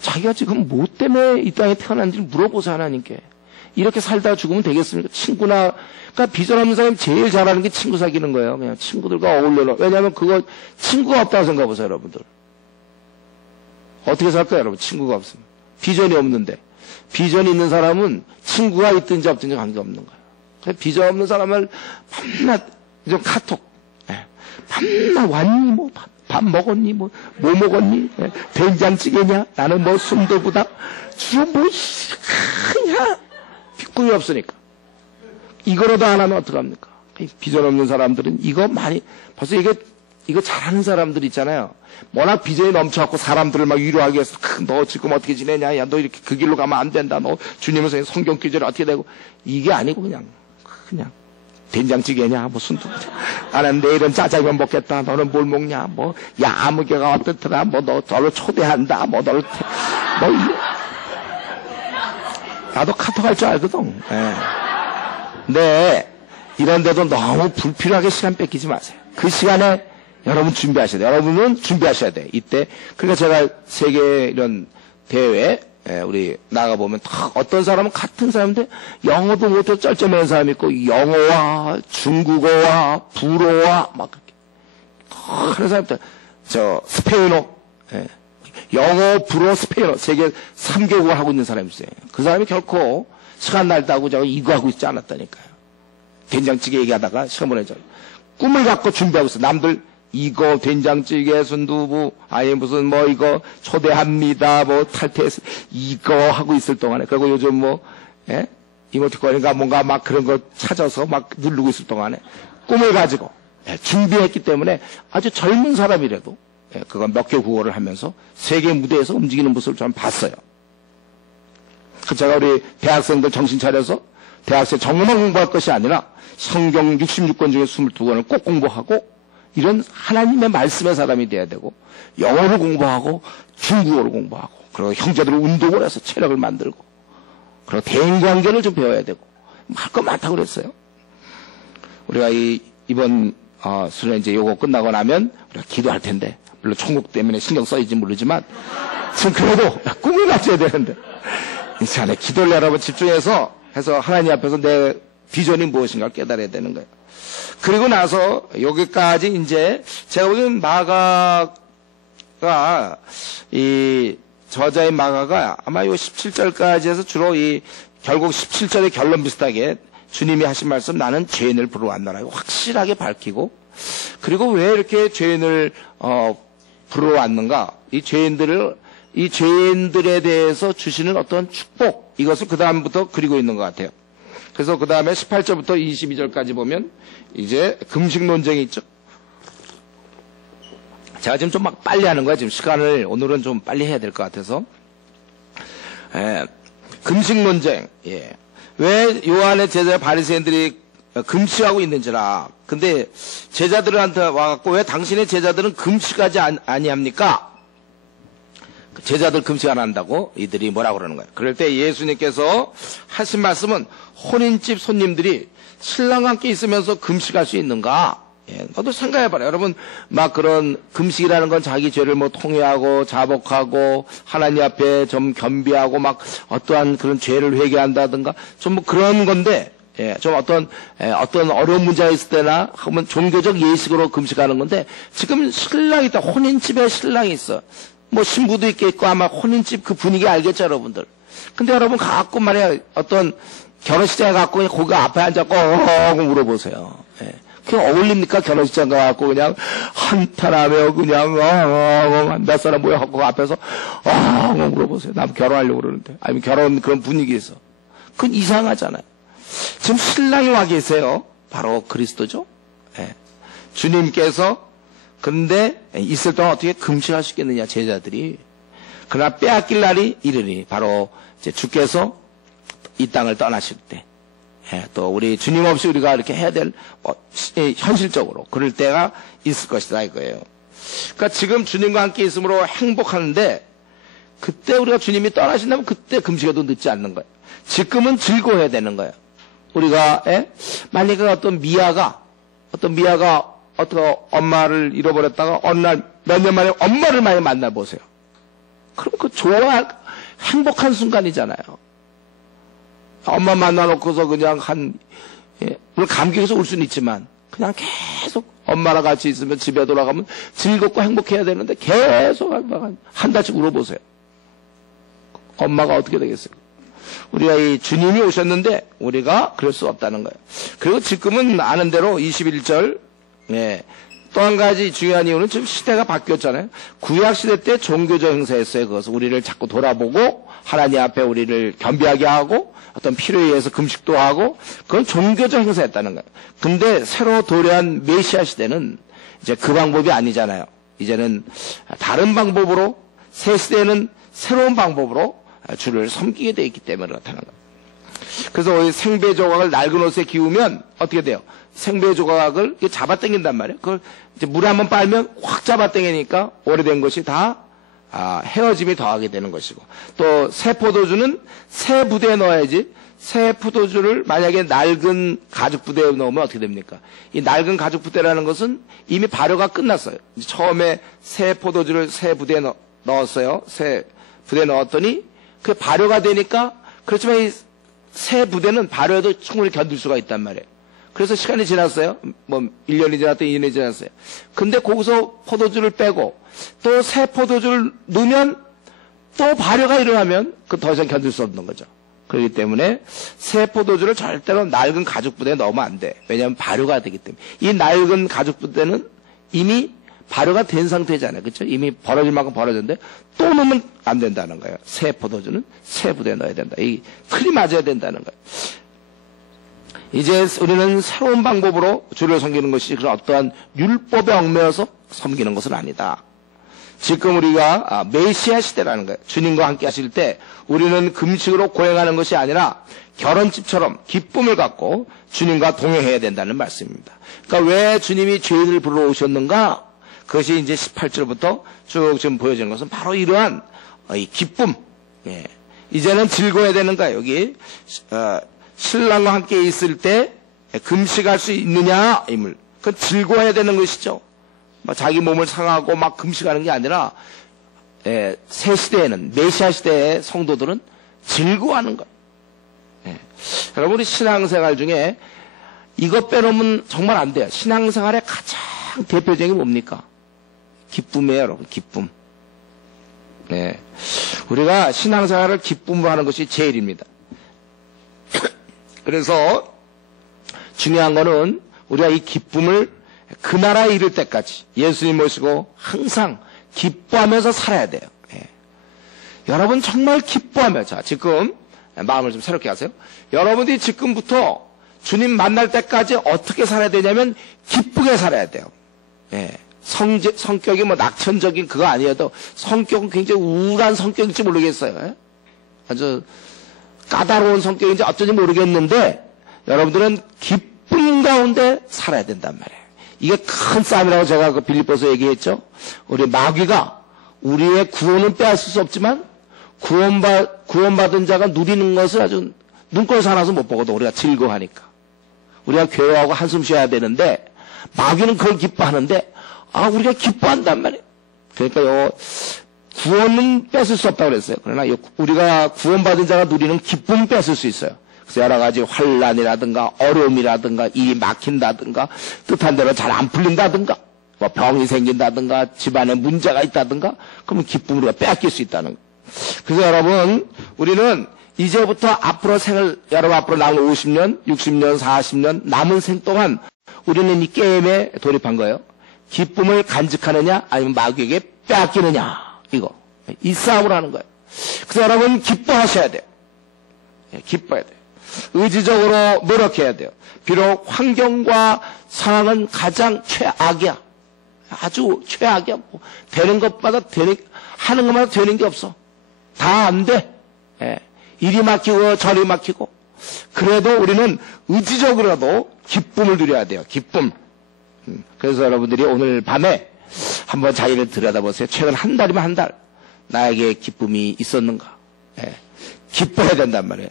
자기가 지금 뭐 때문에 이 땅에 태어난지를 물어보세요. 하나님께. 이렇게 살다 죽으면 되겠습니까? 친구나 그러니까 비전 없는 사람이 제일 잘하는 게 친구 사귀는 거예요. 그냥 친구들과 어울려라. 왜냐하면 그거 친구가 없다고 생각해 보세요. 여러분들 어떻게 살까요? 여러분 친구가 없으면 비전이 없는데 비전이 있는 사람은 친구가 있든지 없든지 관계없는 거예요. 비전 없는 사람을 밤낮 좀 카톡 밤낮 왔니 뭐 밥 먹었니 뭐 먹었니 된장찌개냐 나는 뭐 순두부다 주로 뭐 그냥 꿈이 없으니까 이거라도 안 하면 어떡합니까? 비전 없는 사람들은 이거 많이 벌써 이거 잘하는 사람들 있잖아요. 워낙 비전이 넘쳐갖고 사람들을 막 위로하기 위해서 너 지금 어떻게 지내냐? 야, 너 이렇게 그 길로 가면 안 된다. 너 주님의 성경 규제를 어떻게 되고 이게 아니고 그냥 된장찌개냐? 뭐 순두부냐? 나는 내일은 짜장면 먹겠다. 너는 뭘 먹냐? 뭐 야 아무개가 어떻더라? 뭐 너를 초대한다. 뭐 너를 나도 카톡 할 줄 알거든. 근데 이런데도 너무 불필요하게 시간 뺏기지 마세요. 그 시간에 여러분 준비하셔야 돼요. 여러분은 준비하셔야 돼요. 이때. 그러니까 제가 세계 이런 대회, 우리 나가보면 어떤 사람은 같은 사람인데 영어도 못해 쩔쩔매는 사람이 있고 영어와 중국어와 불어와 막 그렇게. 그런 사람들, 스페인어, 영어, 불어, 스페인어, 세계 3개국을 하고 있는 사람이 있어요. 그 사람이 결코 시간 날 따고 이거 하고 있지 않았다니까요. 된장찌개 얘기하다가 시간 보내죠. 꿈을 갖고 준비하고 있어. 남들 이거 된장찌개 순두부 아예 무슨 뭐 이거 초대합니다 뭐 탈퇴해서 이거 하고 있을 동안에 그리고 요즘 뭐 이모티콘인가 뭔가 막 그런 거 찾아서 막 누르고 있을 동안에 꿈을 가지고 준비했기 때문에 아주 젊은 사람이라도 그거 몇 개 국어를 하면서 세계 무대에서 움직이는 모습을 저는 봤어요. 제가 우리 대학생들 정신 차려서 대학생 정말 공부할 것이 아니라 성경 66권 중에 22권을 꼭 공부하고 이런 하나님의 말씀의 사람이 돼야 되고 영어를 공부하고 중국어를 공부하고 그리고 형제들 운동을 해서 체력을 만들고 그리고 대인관계를 좀 배워야 되고 할 거 많다고 그랬어요. 우리가 이번 수련 이제 요거 끝나고 나면 우리가 기도할 텐데 물론 천국 때문에 신경 써있지 모르지만 지금 그래도 꿈을 가져야 되는데 이 시간에 기도를 여러분 집중해서 해서 하나님 앞에서 내 비전이 무엇인가를 깨달아야 되는 거예요. 그리고 나서 여기까지 이제 제가 보기엔 마가가 이 저자인 마가가 아마 요 17절까지 해서 주로 결국 17절의 결론 비슷하게 주님이 하신 말씀 나는 죄인을 부르러 왔노라고 확실하게 밝히고 그리고 왜 이렇게 죄인을 부르러 왔는가 이 죄인들에 대해서 주시는 어떤 축복 이것을 그 다음부터 그리고 있는 것 같아요. 그래서 그 다음에 18절부터 22절까지 보면 이제 금식 논쟁이 있죠. 제가 지금 좀 막 빨리 하는 거야. 지금 시간을 오늘은 좀 빨리 해야 될 것 같아서. 금식 논쟁. 왜 요한의 제자 바리새인들이 금식하고 있는지라. 근데 제자들한테 와갖고 왜 당신의 제자들은 금식하지 아니합니까? 제자들 금식 안 한다고 이들이 뭐라 그러는 거예요. 그럴 때 예수님께서 하신 말씀은 혼인집 손님들이 신랑과 함께 있으면서 금식할 수 있는가? 예, 너도 생각해봐라. 여러분, 막 그런 금식이라는 건 자기 죄를 뭐 통회하고 자복하고 하나님 앞에 좀 겸비하고 막 어떠한 그런 죄를 회개한다든가 좀 뭐 그런 건데, 예, 좀 어떤 어려운 문제가 있을 때나 하면 종교적 예식으로 금식하는 건데 지금 신랑이 있다. 혼인집에 신랑이 있어. 뭐 신부도 있겠고 아마 혼인집 그 분위기 알겠죠, 여러분들. 근데 여러분 가끔 말이야 어떤 결혼식장에 갖고 그냥 거기 앞에 앉아서 꼭 물어보세요. 예. 그게 어울립니까? 결혼식장 가갖고 그냥 한탄하며 그냥 몇 사람 모여갖고 앞에서 물어보세요. 나 결혼하려고 그러는데 아니면 결혼 그런 분위기에서 그건 이상하잖아요. 지금 신랑이 와 계세요. 바로 그리스도죠. 예. 주님께서 근데 있을 동안 어떻게 금식할 수 있겠느냐 제자들이. 그러나 빼앗길 날이 이르니 바로 이제 주께서 이 땅을 떠나실 때, 예, 또 우리 주님 없이 우리가 이렇게 해야 될 현실적으로 그럴 때가 있을 것이다 이거예요. 그러니까 지금 주님과 함께 있음으로 행복하는데 그때 우리가 주님이 떠나신다면 그때 금식해도 늦지 않는 거예요. 지금은 즐거워야 되는 거예요. 우리가 만약에 어떤 미아가 어떤 엄마를 잃어버렸다가 어느 날 몇 년 만에 엄마를 많이 만나보세요. 그럼 그 행복한 순간이잖아요. 엄마 만나놓고서 그냥 물론 감격해서 울 수는 있지만 그냥 계속 엄마랑 같이 있으면 집에 돌아가면 즐겁고 행복해야 되는데 계속 한 달씩 울어보세요. 엄마가 어떻게 되겠어요? 우리가 이 주님이 오셨는데 우리가 그럴 수 없다는 거예요. 그리고 지금은 아는 대로 21절, 예. 또 한 가지 중요한 이유는 지금 시대가 바뀌었잖아요. 구약시대 때 종교적 행사였어요. 그것을 우리를 자꾸 돌아보고 하나님 앞에 우리를 겸비하게 하고 어떤 필요에 의해서 금식도 하고 그건 종교적 행사였다는 거예요. 근데 새로 도래한 메시아 시대는 이제 그 방법이 아니잖아요. 이제는 다른 방법으로 새 시대는 새로운 방법으로 주를 섬기게 돼 있기 때문에 그렇다는 거예요. 그래서 생배 조각을 낡은 옷에 기우면 어떻게 돼요? 생배 조각을 잡아당긴단 말이에요. 그걸 이제 물에 한번 빨면 확 잡아당기니까 오래된 것이 다 헤어짐이 더하게 되는 것이고, 또 새 포도주는 새 부대에 넣어야지. 새 포도주를 만약에 낡은 가죽 부대에 넣으면 어떻게 됩니까? 이 낡은 가죽 부대라는 것은 이미 발효가 끝났어요. 처음에 새 포도주를 새 부대에 넣었어요. 새 부대에 넣었더니 그 발효가 되니까, 그렇지만 이 새 부대는 발효에도 충분히 견딜 수가 있단 말이에요. 그래서 시간이 지났어요. 뭐 1년이 지났든 2년이 지났어요. 근데 거기서 포도주를 빼고 또 새 포도주를 넣으면 또 발효가 일어나면 그 더 이상 견딜 수 없는 거죠. 그렇기 때문에 새 포도주를 절대로 낡은 가죽 부대에 넣으면 안 돼. 왜냐하면 발효가 되기 때문에. 이 낡은 가죽 부대는 이미 발효가 된 상태잖아요. 그렇죠? 이미 벌어질 만큼 벌어졌는데 또 넣으면 안 된다는 거예요. 새 포도주는 새 부대에 넣어야 된다. 이 틀이 맞아야 된다는 거예요. 이제 우리는 새로운 방법으로 주를 섬기는 것이 그런 어떠한 율법에 얽매여서 섬기는 것은 아니다. 지금 우리가 메시아 시대라는 거예요. 주님과 함께 하실 때 우리는 금식으로 고행하는 것이 아니라 결혼집처럼 기쁨을 갖고 주님과 동행해야 된다는 말씀입니다. 그러니까 왜 주님이 죄인을 불러오셨는가? 그것이 이제 18절부터 쭉 지금 보여지는 것은 바로 이러한 이 기쁨. 예. 이제는 즐거워야 되는 거예요. 여기 신랑과 함께 있을 때 금식할 수 있느냐? 그건 즐거워야 되는 것이죠. 자기 몸을 상하고 막 금식하는 게 아니라 새 시대에는 메시아 시대의 성도들은 즐거워하는 거예요. 예. 여러분 우리 신앙생활 중에 이것 빼놓으면 정말 안 돼요. 신앙생활의 가장 대표적인 게 뭡니까? 기쁨이에요, 여러분. 기쁨. 네. 우리가 신앙생활을 기쁨으로 하는 것이 제일입니다. 그래서 중요한 거는 우리가 이 기쁨을 그 나라에 이를 때까지 예수님 모시고 항상 기뻐하면서 살아야 돼요. 네. 여러분 정말 기뻐하며, 자, 지금 마음을 좀 새롭게 하세요. 여러분들이 지금부터 주님 만날 때까지 어떻게 살아야 되냐면 기쁘게 살아야 돼요. 네. 성격이 뭐 낙천적인 그거 아니어도 성격은 굉장히 우울한 성격일지 모르겠어요. 네? 아주 까다로운 성격인지 어쩐지 모르겠는데 여러분들은 기쁨 가운데 살아야 된단 말이에요. 이게 큰 싸움이라고 제가 그 빌립보서 얘기했죠. 우리 마귀가 우리의 구원은 빼앗을 수 없지만 구원받은 자가 누리는 것을 아주 눈꼴 사나서 못 보거든. 우리가 즐거워하니까. 우리가 괴로워하고 한숨 쉬어야 되는데 마귀는 그걸 기뻐하는데 우리가 기뻐한단 말이에요. 그러니까요, 구원은 뺏을 수 없다고 그랬어요. 그러나 우리가 구원받은 자가 누리는 기쁨은 뺏을 수 있어요. 그래서 여러 가지 환난이라든가 어려움이라든가 일이 막힌다든가 뜻한 대로 잘 안 풀린다든가 뭐 병이 생긴다든가 집안에 문제가 있다든가 그러면 기쁨을 우리가 빼앗길 수 있다는 거예요. 그래서 여러분, 우리는 이제부터 여러분 앞으로 남은 50년, 60년, 40년 남은 생 동안 우리는 이 게임에 돌입한 거예요. 기쁨을 간직하느냐 아니면 마귀에게 빼앗기느냐, 이 싸움을 하는 거예요. 그래서 여러분 기뻐하셔야 돼요. 기뻐해야 돼요. 의지적으로 노력해야 돼요. 비록 환경과 상황은 가장 최악이야. 아주 최악이야. 되는 것마다 하는 것마다 되는 게 없어. 다 안 돼. 일이 막히고 저리 막히고. 그래도 우리는 의지적으로라도 기쁨을 누려야 돼요. 기쁨. 그래서 여러분들이 오늘 밤에 한번 자기를 들여다보세요. 최근 한 달이면 한 달 나에게 기쁨이 있었는가. 기뻐해야 된단 말이에요.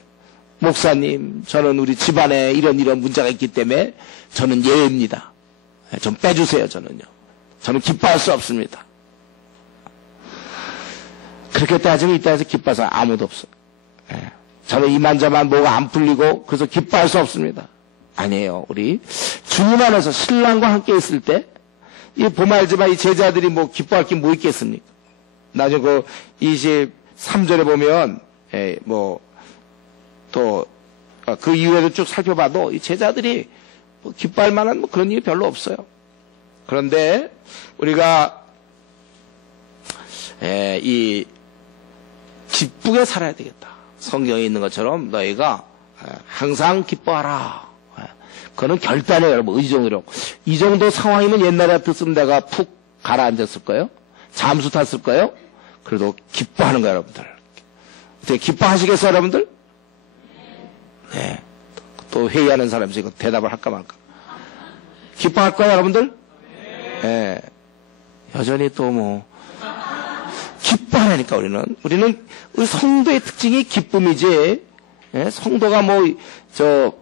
목사님, 저는 우리 집안에 이런 문제가 있기 때문에 저는 예외입니다. 좀 빼주세요. 저는 기뻐할 수 없습니다. 그렇게 따지면 이 땅에서 기뻐할 사람 아무도 없어요. 저는 이만저만 뭐가 안 풀리고 그래서 기뻐할 수 없습니다. 아니에요. 우리 주님 안에서 신랑과 함께 있을 때 이 보면 알지만 이 제자들이 뭐 기뻐할 게 뭐 있겠습니까? 나중에 그 23절에 보면 또 그 이후에도 쭉 살펴봐도 이 제자들이 뭐 기뻐할 만한 뭐 그런 일이 별로 없어요. 그런데 우리가 이 기쁘게 살아야 되겠다. 성경에 있는 것처럼 너희가 항상 기뻐하라. 그거는 결단이에요, 여러분. 의지적으로. 이 정도 상황이면 옛날에 같았으면 내가 푹 가라앉았을 거예요. 잠수 탔을 거예요. 그래도 기뻐하는 거예요, 여러분들. 어떻게 기뻐하시겠어요, 여러분들? 네. 또 회의하는 사람이 이거 대답을 할까 말까. 기뻐할 거예요, 여러분들? 네. 여전히 또 기뻐하니까 우리는 우리 성도의 특징이 기쁨이지. 성도가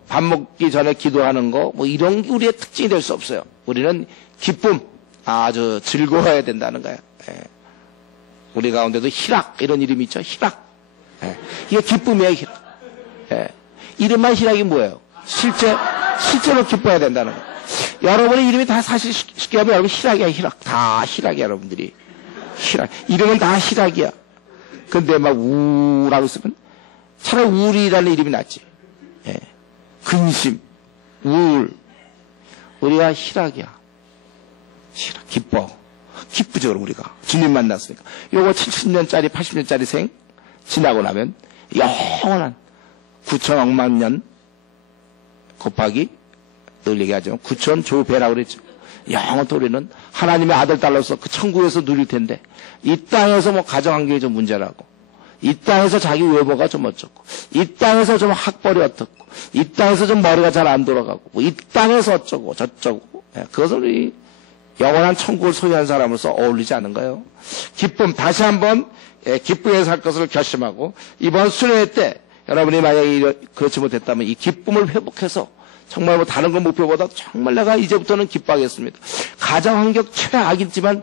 밥 먹기 전에 기도하는 거 이런 게 우리의 특징이 될 수 없어요. 우리는 기쁨, 아주 즐거워야 된다는 거예요. 우리 가운데도 희락 이런 이름이 있죠. 희락. 이게 기쁨이에요. 희락. 이름만 희락이 뭐예요? 실제로 기뻐야 된다는 거예요. 여러분의 이름이 다 사실 쉽게 하면 여러분 희락이야. 희락. 다 희락이야, 여러분들이. 희락. 이름은 다 희락이야. 근데 막 우라고 쓰면 차라리 우울이라는 이름이 낫지. 근심, 우울. 우리가 희락이야. 희락, 기쁘죠, 우리가. 주님 만났으니까. 요거 70년짜리, 80년짜리 생 지나고 나면 영원한 9천억만 년 곱하기 늘 얘기하죠. 9천 조배라고 그랬죠. 영원 또 우리는 하나님의 아들 딸로서 그 천국에서 누릴 텐데 이 땅에서 가정환경이 좀 문제라고 이 땅에서 자기 외모가 좀 어쩌고 이 땅에서 좀 학벌이 어떻고 이 땅에서 좀 머리가 잘 안 돌아가고 이 땅에서 어쩌고 저쩌고 그것은 우리 영원한 천국을 소유한 사람으로서 어울리지 않은 거예요. 기쁨 다시 한번 기쁘게 살 것을 결심하고 이번 수련회 때 여러분이 만약에 그렇지 못했다면 이 기쁨을 회복해서 정말 다른 건 목표보다 정말 내가 이제부터는 기뻐하겠습니다. 가정환경 최악이지만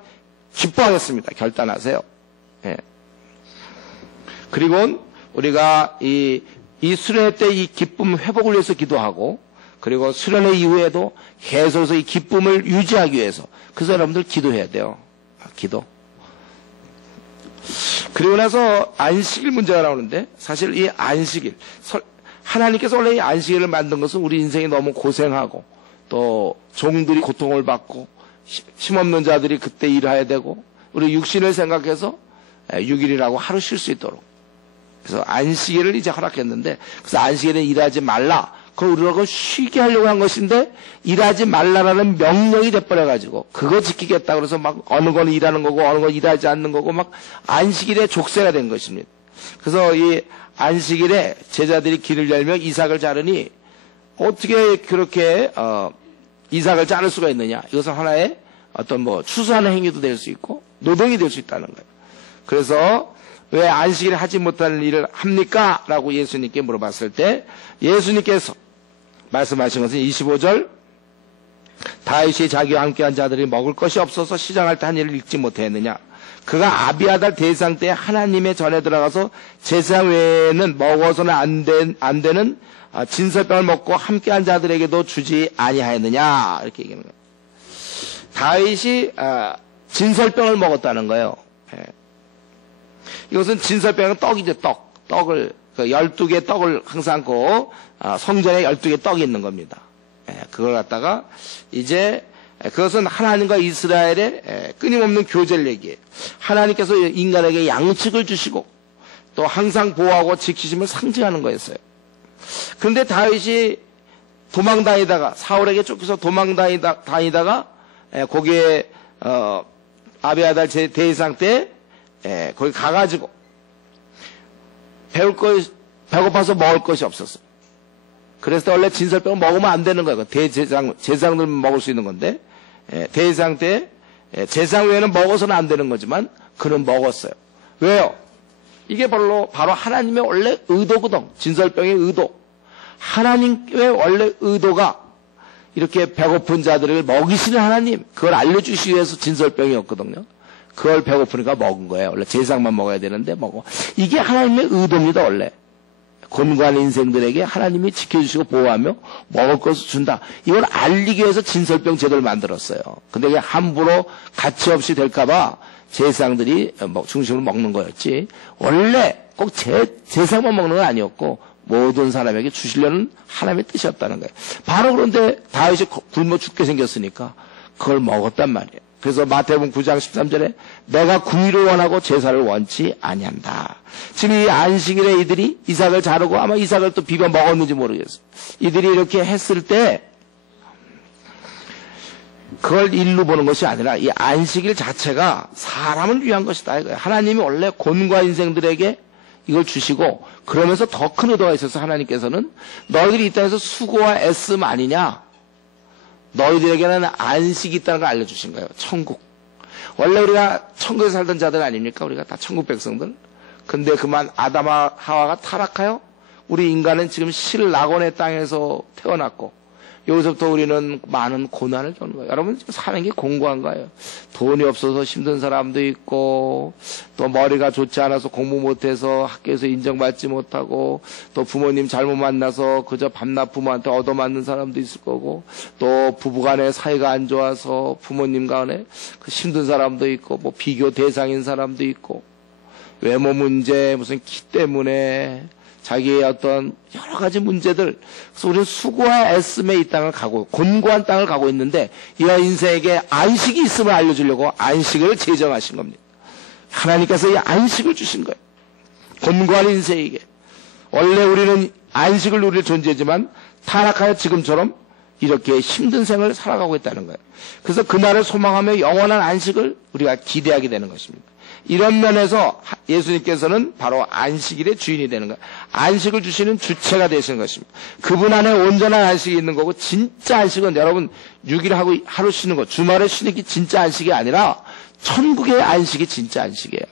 기뻐하겠습니다. 결단하세요. 그리고 우리가 이 수련회 때 이 기쁨 회복을 위해서 기도하고 그리고 수련회 이후에도 계속해서 이 기쁨을 유지하기 위해서 그래서 여러분들 기도해야 돼요. 기도. 그리고 나서 안식일 문제가 나오는데 사실 이 안식일 하나님께서 원래 이 안식일을 만든 것은 우리 인생이 너무 고생하고 또 종들이 고통을 받고 힘없는 자들이 그때 일해야 되고 우리 육신을 생각해서 6일이라고 하루 쉴 수 있도록 그래서 안식일을 이제 허락했는데 그래서 안식일에 일하지 말라 그걸 우리가 쉬게 하려고 한 것인데 일하지 말라라는 명령이 돼버려가지고 그거 지키겠다 그래서 막 어느 건 일하는 거고 어느 건 일하지 않는 거고 막 안식일에 족쇄가 된 것입니다. 그래서 이 안식일에 제자들이 길을 열며 이삭을 자르니 어떻게 그렇게 이삭을 자를 수가 있느냐. 이것은 하나의 어떤 추수하는 행위도 될 수 있고 노동이 될 수 있다는 거예요. 그래서 왜 안식일에 하지 못하는 일을 합니까? 라고 예수님께 물어봤을 때 예수님께서 말씀하신 것은 25절 다윗이 자기와 함께한 자들이 먹을 것이 없어서 시장할 때 한 일을 읽지 못했느냐. 그가 아비아달 대상 때 하나님의 전에 들어가서 제사 외에는 먹어서는 안 되는 진설병을 먹고 함께한 자들에게도 주지 아니하였느냐. 이렇게 얘기하는 거예요. 다윗이 진설병을 먹었다는 거예요. 이것은 진설병은 떡이죠. 떡을 12개 떡을 항상 성전에 12개 떡이 있는 겁니다. 그걸 갖다가 이제 그것은 하나님과 이스라엘의 끊임없는 교제를 얘기해요. 하나님께서 인간에게 양식을 주시고 또 항상 보호하고 지키심을 상징하는 거였어요. 그런데 다윗이 도망다니다가 사울에게 쫓겨서 도망다니다가 거기에 아비아달 대제사장 때 거기 가가지고 배고파서 먹을 것이 없었어요. 그래서 원래 진설병을 먹으면 안 되는 거예요. 제사장들만 먹을 수 있는 건데 대제사장 때 제사장 외에는 먹어서는 안 되는 거지만 그는 먹었어요. 왜요? 이게 바로 하나님의 원래 의도거든. 진설병의 의도. 하나님의 원래 의도가 이렇게 배고픈 자들을 먹이시는 하나님, 그걸 알려주시기 위해서 진설병이었거든요. 그걸 배고프니까 먹은 거예요. 원래 제사장만 먹어야 되는데 먹어. 이게 하나님의 의도입니다. 원래 곤고한 인생들에게 하나님이 지켜주시고 보호하며 먹을 것을 준다. 이걸 알리기 위해서 진설병 제도를 만들었어요. 근데 이게 함부로 가치 없이 될까봐 제사장들이 중심으로 먹는 거였지. 원래 꼭 제사장만 먹는 건 아니었고 모든 사람에게 주시려는 하나님의 뜻이었다는 거예요. 바로 그런데 다윗이 굶어 죽게 생겼으니까 그걸 먹었단 말이에요. 그래서 마태복음 9장 13절에 내가 궁의를 원하고 제사를 원치 아니한다. 지금 이 안식일에 이들이 이삭을 자르고 아마 이삭을 또 비벼 먹었는지 모르겠어요. 이들이 이렇게 했을 때 그걸 일로 보는 것이 아니라 이 안식일 자체가 사람을 위한 것이다 이거예요. 하나님이 원래 곤고와 인생들에게 이걸 주시고 그러면서 더 큰 의도가 있어서 하나님께서는 너희들이 이 땅에서 수고와 애씀 아니냐. 너희들에게는 안식이 있다는 걸 알려주신 거예요. 천국. 원래 우리가 천국에 살던 자들 아닙니까? 우리가 다 천국 백성들. 근데 그만 아담과 하와가 타락하여 우리 인간은 지금 실낙원의 땅에서 태어났고 여기서부터 우리는 많은 고난을 겪는 거예요. 여러분 지금 사는 게 공고한 거예요. 돈이 없어서 힘든 사람도 있고 또 머리가 좋지 않아서 공부 못해서 학교에서 인정받지 못하고 또 부모님 잘못 만나서 그저 밤낮 부모한테 얻어맞는 사람도 있을 거고 또 부부간에 사이가 안 좋아서 부모님 간에 그 힘든 사람도 있고 뭐 비교 대상인 사람도 있고 외모 문제 무슨 키 때문에 자기의 어떤 여러 가지 문제들. 그래서 우리는 수고와 애씀의 이 땅을 가고 곤고한 땅을 가고 있는데 이와 인생에게 안식이 있음을 알려주려고 안식을 제정하신 겁니다. 하나님께서 이 안식을 주신 거예요. 곤고한 인생에게. 원래 우리는 안식을 누릴 존재지만 타락하여 지금처럼 이렇게 힘든 생을 살아가고 있다는 거예요. 그래서 그날을 소망하며 영원한 안식을 우리가 기대하게 되는 것입니다. 이런 면에서 예수님께서는 바로 안식일의 주인이 되는 거예요. 안식을 주시는 주체가 되시는 것입니다. 그분 안에 온전한 안식이 있는 거고 진짜 안식은 여러분 6일 하고 하루 쉬는 거 주말에 쉬는 게 진짜 안식이 아니라 천국의 안식이 진짜 안식이에요.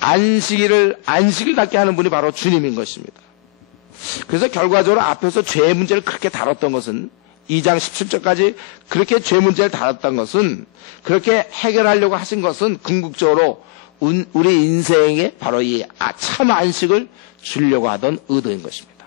안식을 갖게 하는 분이 바로 주님인 것입니다. 그래서 결과적으로 앞에서 죄의 문제를 그렇게 다뤘던 것은 2장 17절까지 그렇게 죄 문제를 다뤘던 것은 그렇게 해결하려고 하신 것은 궁극적으로 우리 인생에 바로 이 참 안식을 주려고 하던 의도인 것입니다.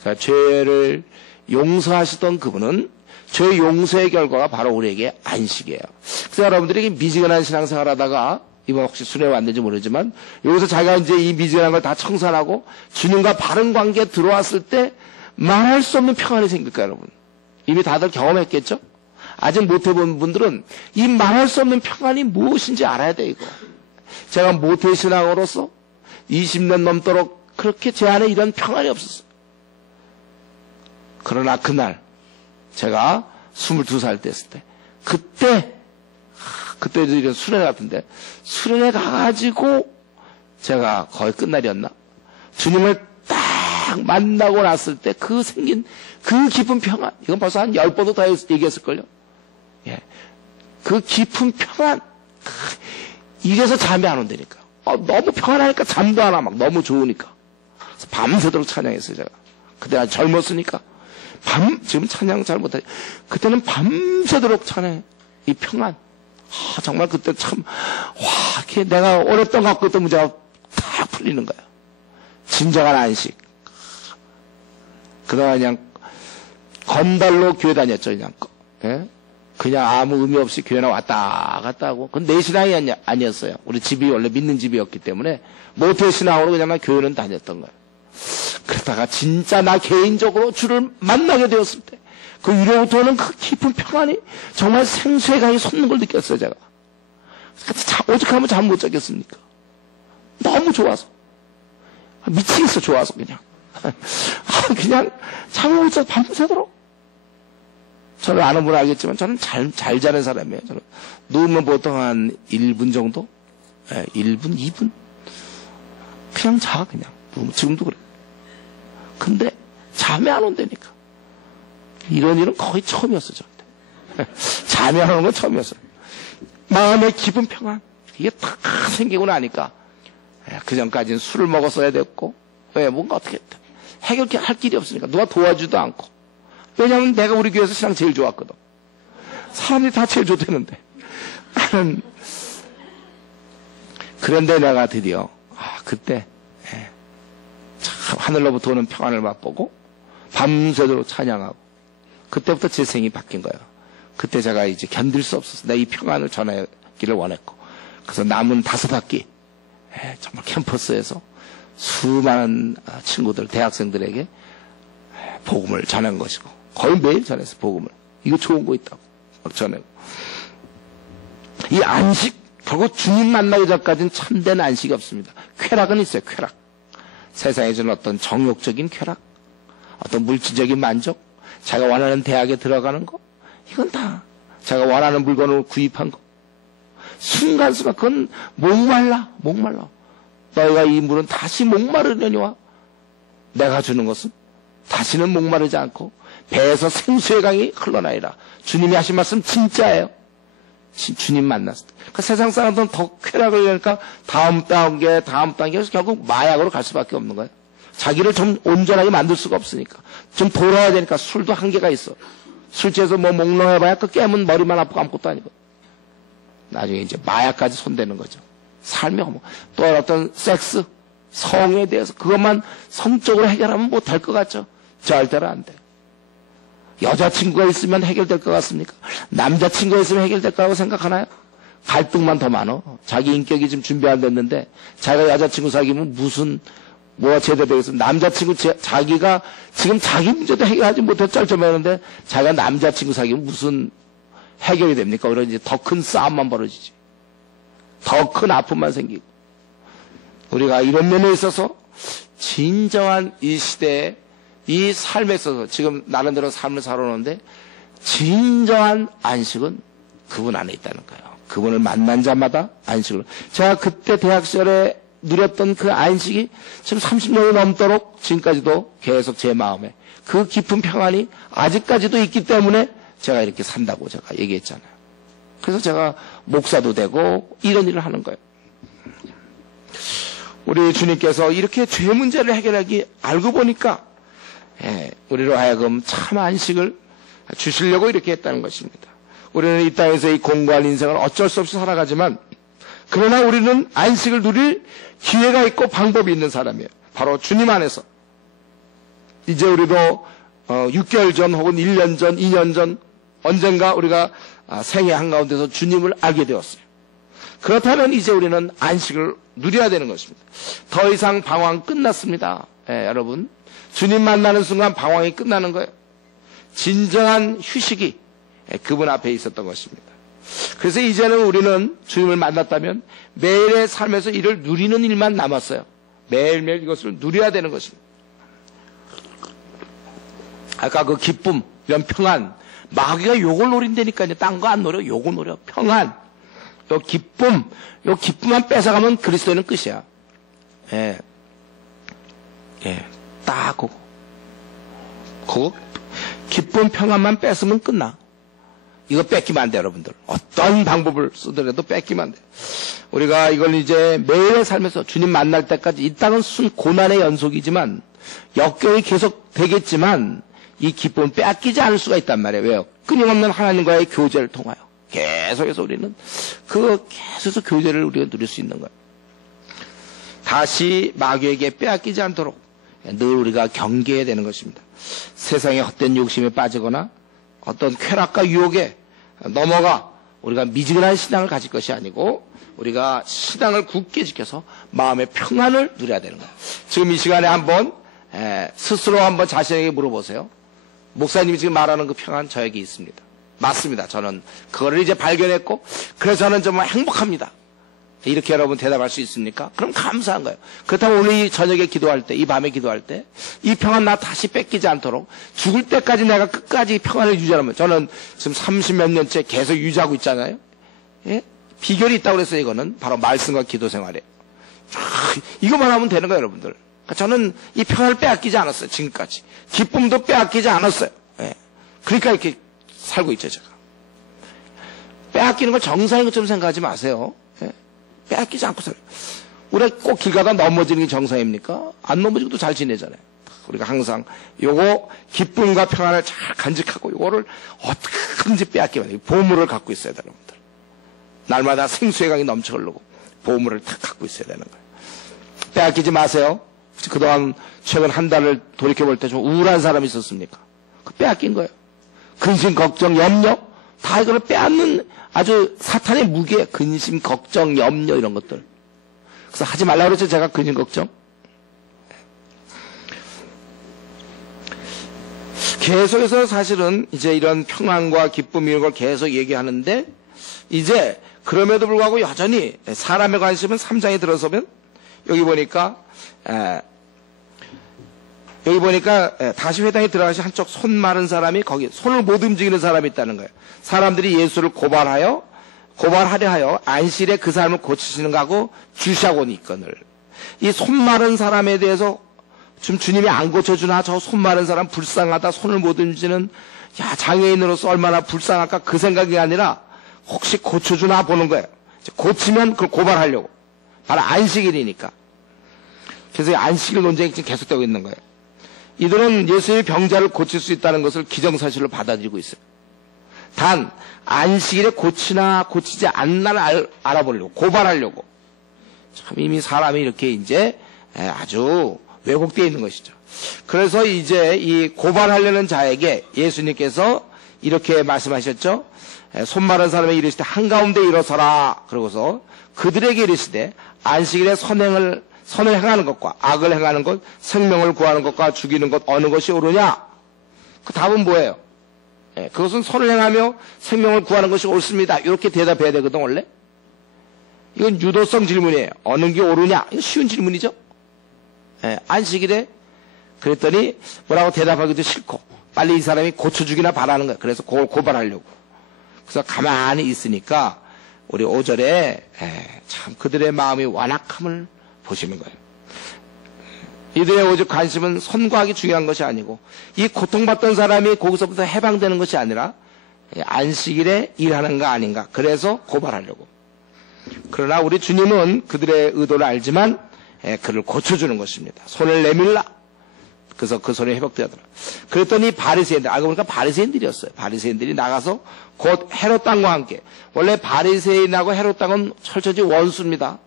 그러니까 죄를 용서하시던 그분은 죄 용서의 결과가 바로 우리에게 안식이에요. 그래서 여러분들이 미지근한 신앙생활 하다가 이번 혹시 순회 왔는지 모르지만 여기서 자기가 이제 이 미지근한 걸 다 청산하고 주님과 바른 관계에 들어왔을 때 말할 수 없는 평안이 생길까요, 여러분? 이미 다들 경험했겠죠? 아직 못 해본 분들은 이 말할 수 없는 평안이 무엇인지 알아야 돼, 이거. 제가 모태신앙으로서 20년 넘도록 그렇게 제 안에 이런 평안이 없었어요. 그러나 그날, 제가 22살 됐을 때, 그때도 이런 수련회 같은데, 수련회 가가지고 제가 거의 끝날이었나? 주님을 딱 만나고 났을 때 그 생긴 그 깊은 평안, 이건 벌써 한 10번도 더 얘기했을걸요? 예. 그 깊은 평안, 이래서 잠이 안 온다니까. 너무 평안하니까 잠도 안 와. 막 너무 좋으니까. 그래서 밤새도록 찬양했어요, 제가. 그때 아주 젊었으니까. 지금 찬양 잘 못해. 그때는 밤새도록 찬양해. 이 평안. 정말 그때 참, 이렇게 내가 어렵던 것 같고, 또 문제가 다 풀리는 거야. 진정한 안식. 그동안 그냥 건달로 교회 다녔죠, 그냥. 예? 그냥 아무 의미 없이 교회나 왔다 갔다 하고. 그건 내 신앙이 아니었어요. 우리 집이 원래 믿는 집이었기 때문에 모태 신앙으로 그냥 난 교회는 다녔던 거예요. 그러다가 진짜 나 개인적으로 주를 만나게 되었을 때 그 위로부터는 그 깊은 평안이 정말 생수의 강이 솟는 걸 느꼈어요, 제가. 오죽하면 잠 못 자겠습니까? 너무 좋아서. 미치겠어, 좋아서 그냥. 그냥 잠을 못 자서 밤새도록. 저를 아는 분은 알겠지만 저는 잘 자는 사람이에요. 저는 누우면 보통 한 1분 정도? 1분, 2분? 그냥 자, 그냥. 지금도 그래. 근데 잠이 안 온다니까. 이런 일은 거의 처음이었어, 저한테. 잠이 안 오는 건 처음이었어요. 마음의 깊은 평안. 이게 다 생기고 나니까. 그 전까지는 술을 먹었어야 됐고, 뭔가 어떻게 해결할 길이 없으니까. 누가 도와주지도 않고. 왜냐하면 내가 우리 교회에서 신앙 제일 좋았거든. 사람들이 다 제일 좋다는데. 나는, 그런데 내가 드디어, 그때, 참 하늘로부터 오는 평안을 맛보고, 밤새도록 찬양하고, 그때부터 제 생이 바뀐 거예요. 그때 제가 이제 견딜 수 없어서 내가 이 평안을 전하기를 원했고, 그래서 남은 5학기, 정말 캠퍼스에서 수많은 친구들, 대학생들에게 복음을 전한 것이고, 거의 매일 전해서 복음을. 이거 좋은 거 있다고 막 전하고. 이 안식, 결국 주님 만나기 전까지는 참된 안식이 없습니다. 쾌락은 있어요, 쾌락. 세상에 주는 어떤 정욕적인 쾌락, 어떤 물질적인 만족, 자기가 원하는 대학에 들어가는 거, 이건 다 자기가 원하는 물건을 구입한 거. 순간순간 그건 목말라. 너희가 이 물은 다시 목마르려니와 내가 주는 것은 다시는 목마르지 않고 배에서 생수의 강이 흘러나리라. 주님이 하신 말씀 진짜예요. 주님 만났을 때. 그러니까 세상 사람들은 더 쾌락을 내니까 다음 단계에서 결국 마약으로 갈 수밖에 없는 거예요. 자기를 좀 온전하게 만들 수가 없으니까. 좀 돌아야 되니까. 술도 한계가 있어. 술 취해서 몽롱해봐야 그 깨면 머리만 아프고 아무것도 아니고. 나중에 이제 마약까지 손대는 거죠. 삶이 또 어떤 섹스, 성에 대해서 그것만 성적으로 해결하면 못할 것 같죠? 절대로 안 돼. 여자친구가 있으면 해결될 것 같습니까? 남자친구가 있으면 해결될 거라고 생각하나요? 갈등만 더 많어. 자기 인격이 지금 준비 안 됐는데 자기가 여자친구 사귀면 뭐가 제대로 되겠습니까? 남자친구 자기가 지금 자기 문제도 해결하지 못해 쩔쩔매는데 자기가 남자친구 사귀면 무슨 해결이 됩니까? 그러니 이제 더 큰 싸움만 벌어지지. 더 큰 아픔만 생기고. 우리가 이런 면에 있어서 진정한 이 시대에 이 삶에 있어서 지금 나름대로 삶을 살아오는데 진정한 안식은 그분 안에 있다는 거예요. 그분을 만난 자마다 안식을. 제가 그때 대학 시절에 누렸던 그 안식이 지금 30년이 넘도록 지금까지도 계속 제 마음에 그 깊은 평안이 아직까지도 있기 때문에 제가 이렇게 산다고 제가 얘기했잖아요. 그래서 제가 목사도 되고 이런 일을 하는 거예요. 우리 주님께서 이렇게 죄 문제를 해결하기 알고 보니까 우리로 하여금 참 안식을 주시려고 이렇게 했다는 것입니다. 우리는 이 땅에서 이 공고한 인생을 어쩔 수 없이 살아가지만 그러나 우리는 안식을 누릴 기회가 있고 방법이 있는 사람이에요. 바로 주님 안에서. 이제 우리도 6개월 전 혹은 1년 전, 2년 전 언젠가 우리가 생애 한가운데서 주님을 알게 되었어요. 그렇다면 이제 우리는 안식을 누려야 되는 것입니다. 더 이상 방황 끝났습니다. 여러분. 주님 만나는 순간 방황이 끝나는 거예요. 진정한 휴식이 그분 앞에 있었던 것입니다. 그래서 이제는 우리는 주님을 만났다면 매일의 삶에서 이를 누리는 일만 남았어요. 매일매일 이것을 누려야 되는 것입니다. 아까 그 기쁨, 이런 평안, 마귀가 요걸 노린다니까요. 딴 거 안 노려, 요거 노려. 평안, 요 기쁨만 뺏어가면 그리스도인은 끝이야. 딱 그거 기쁨, 평안만 뺏으면 끝나. 이거 뺏기면 안 돼, 여러분들. 어떤 방법을 쓰더라도 뺏기면 안 돼. 우리가 이걸 이제 매일의 삶에서 주님 만날 때까지 이 땅은 순 고난의 연속이지만 역경이 계속 되겠지만 이 기쁨은 빼앗기지 않을 수가 있단 말이에요. 왜요? 끊임없는 하나님과의 교제를 통하여 계속해서 우리는 계속해서 교제를 우리가 누릴 수 있는 거예요. 다시 마귀에게 빼앗기지 않도록 늘 우리가 경계해야 되는 것입니다. 세상의 헛된 욕심에 빠지거나 어떤 쾌락과 유혹에 넘어가 우리가 미지근한 신앙을 가질 것이 아니고 우리가 신앙을 굳게 지켜서 마음의 평안을 누려야 되는 거예요. 지금 이 시간에 한번 스스로 한번 자신에게 물어보세요. 목사님이 지금 말하는 그 평안 저에게 있습니다. 맞습니다. 저는 그거를 이제 발견했고 그래서 저는 정말 행복합니다. 이렇게 여러분 대답할 수 있습니까? 그럼 감사한 거예요. 그렇다면 오늘 이 저녁에 기도할 때, 이 밤에 기도할 때 이 평안 나 다시 뺏기지 않도록 죽을 때까지 내가 끝까지 평안을 유지하면 저는 지금 30몇 년째 계속 유지하고 있잖아요. 예? 비결이 있다고 그랬어요. 이거는 바로 말씀과 기도 생활이에요. 이거만 하면 되는 거예요, 여러분들. 그러니까 저는 이 평안을 빼앗기지 않았어요. 지금까지. 기쁨도 빼앗기지 않았어요. 예. 그러니까 이렇게 살고 있죠, 제가. 빼앗기는 걸 정상인 것처럼 생각하지 마세요. 예. 빼앗기지 않고 살아요. 우리가 꼭 길 가다 넘어지는 게 정상입니까? 안 넘어지고도 잘 지내잖아요. 우리가 항상 요거 기쁨과 평안을 잘 간직하고 요거를 어떻게든지 빼앗기면 돼요. 보물을 갖고 있어야 돼요, 여러분들. 날마다 생수의 강이 넘쳐 흐르고 보물을 탁 갖고 있어야 되는 거예요. 빼앗기지 마세요. 그동안 최근 한 달을 돌이켜볼 때 좀 우울한 사람이 있었습니까? 그 빼앗긴 거예요. 근심, 걱정, 염려 다 이거를 빼앗는 아주 사탄의 무게, 근심, 걱정, 염려 이런 것들. 그래서 하지 말라고 그랬죠. 제가 근심, 걱정. 계속해서 사실은 이제 이런 평안과 기쁨 이런 걸 계속 얘기하는데 이제 그럼에도 불구하고 여전히 사람의 관심은 3장에 들어서면 여기 보니까 다시 회당에 들어가시 한쪽 손 마른 사람이 거기 손을 못 움직이는 사람이 있다는 거예요. 사람들이 예수를 고발하려 하여 안식일에 그 사람을 고치시는가 하고 주시하고는 있거늘. 이 손 마른 사람에 대해서 좀 주님이 안 고쳐주나, 저 손 마른 사람 불쌍하다, 손을 못 움직이는 장애인으로서 얼마나 불쌍할까 그 생각이 아니라 혹시 고쳐주나 보는 거예요. 고치면 그걸 고발하려고. 바로 안식일이니까. 그래서 안식일 논쟁이 지금 계속되고 있는 거예요. 이들은 예수의 병자를 고칠 수 있다는 것을 기정사실로 받아들이고 있어요. 단 안식일에 고치나 고치지 않나를 알아보려고, 고발하려고. 참 이미 사람이 이렇게 이제 아주 왜곡되어 있는 것이죠. 그래서 이제 이 고발하려는 자에게 예수님께서 이렇게 말씀하셨죠. 손 마른 사람에게 이르시되 한가운데 일어서라. 그러고서 그들에게 이르시되 안식일에 선을 행하는 것과 악을 행하는 것, 생명을 구하는 것과 죽이는 것 어느 것이 옳으냐? 그 답은 뭐예요? 그것은 선을 행하며 생명을 구하는 것이 옳습니다. 이렇게 대답해야 되거든 원래. 이건 유도성 질문이에요. 어느 게 옳으냐? 이거 쉬운 질문이죠. 안식일에 그랬더니 뭐라고 대답하기도 싫고 빨리 이 사람이 고쳐주기나 바라는 거예요. 그래서 그걸 고발하려고. 그래서 가만히 있으니까 우리 5절에 참 그들의 마음이 완악함을 보시는 거예요. 이들의 오직 관심은 선과하기 중요한 것이 아니고 이 고통받던 사람이 거기서부터 해방되는 것이 아니라 안식일에 일하는가 아닌가. 그래서 고발하려고. 그러나 우리 주님은 그들의 의도를 알지만 그를 고쳐주는 것입니다. 손을 내밀라. 그래서 그 손이 회복되더라. 그랬더니 바리새인들, 알고 보니까 바리새인들이었어요. 바리새인들이 나가서 곧 헤롯 왕과 함께. 원래 바리새인하고 헤롯 왕은 철저히 원수입니다.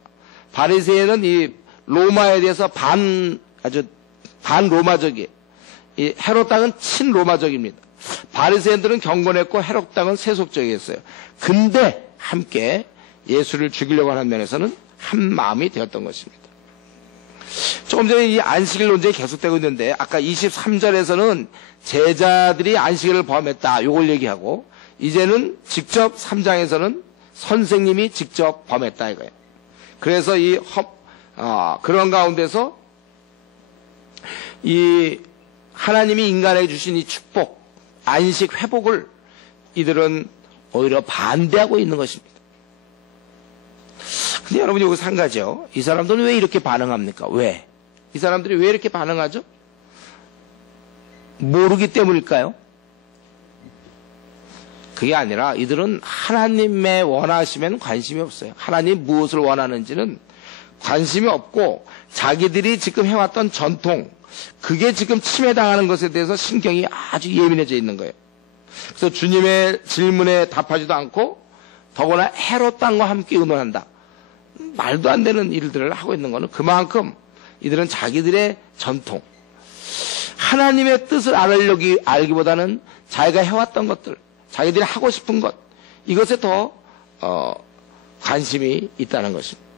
바리새인은 이 로마에 대해서 아주 반로마적이에요. 이 헤롯 왕은 친로마적입니다. 바리새인들은 경건했고 헤롯 왕은 세속적이었어요. 근데 함께 예수를 죽이려고 하는 면에서는 한 마음이 되었던 것입니다. 조금 전에 이 안식일 논쟁이 계속되고 있는데 아까 23절에서는 제자들이 안식일을 범했다. 요걸 얘기하고 이제는 직접 3장에서는 선생님이 직접 범했다 이거예요. 그래서 그런 가운데서 이 하나님이 인간에게 주신 이 축복, 안식 회복을 이들은 오히려 반대하고 있는 것입니다. 근데 여러분 여기서 한 가지요. 이 사람들은 왜 이렇게 반응합니까? 왜? 이 사람들이 왜 이렇게 반응하죠? 모르기 때문일까요? 그게 아니라 이들은 하나님의 원하시면 관심이 없어요. 하나님 무엇을 원하는지는 관심이 없고 자기들이 지금 해왔던 전통, 그게 지금 침해당하는 것에 대해서 신경이 아주 예민해져 있는 거예요. 그래서 주님의 질문에 답하지도 않고 더구나 헤롯 땅과 함께 의논한다. 말도 안 되는 일들을 하고 있는 것은 그만큼 이들은 자기들의 전통, 하나님의 뜻을 알기보다는 자기가 해왔던 것들, 자기들이 하고 싶은 것, 이것에 더 관심이 있다는 것입니다.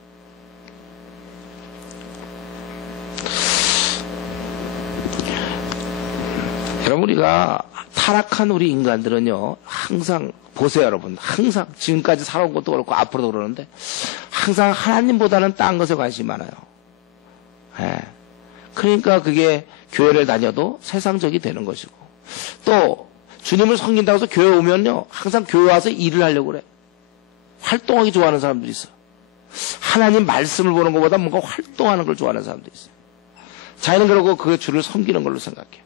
여러분, 우리가 타락한 우리 인간들은요, 항상 보세요, 여러분. 항상 지금까지 살아온 것도 그렇고 앞으로도 그러는데 항상 하나님보다는 딴 것에 관심이 많아요. 예. 그러니까 그게 교회를 다녀도 세상적이 되는 것이고, 또 주님을 섬긴다고 해서 교회 오면요, 항상 교회 와서 일을 하려고 그래. 활동하기 좋아하는 사람들이 있어요. 하나님 말씀을 보는 것보다 뭔가 활동하는 걸 좋아하는 사람들이 있어요. 자기는 그러고 그 주를 섬기는 걸로 생각해요.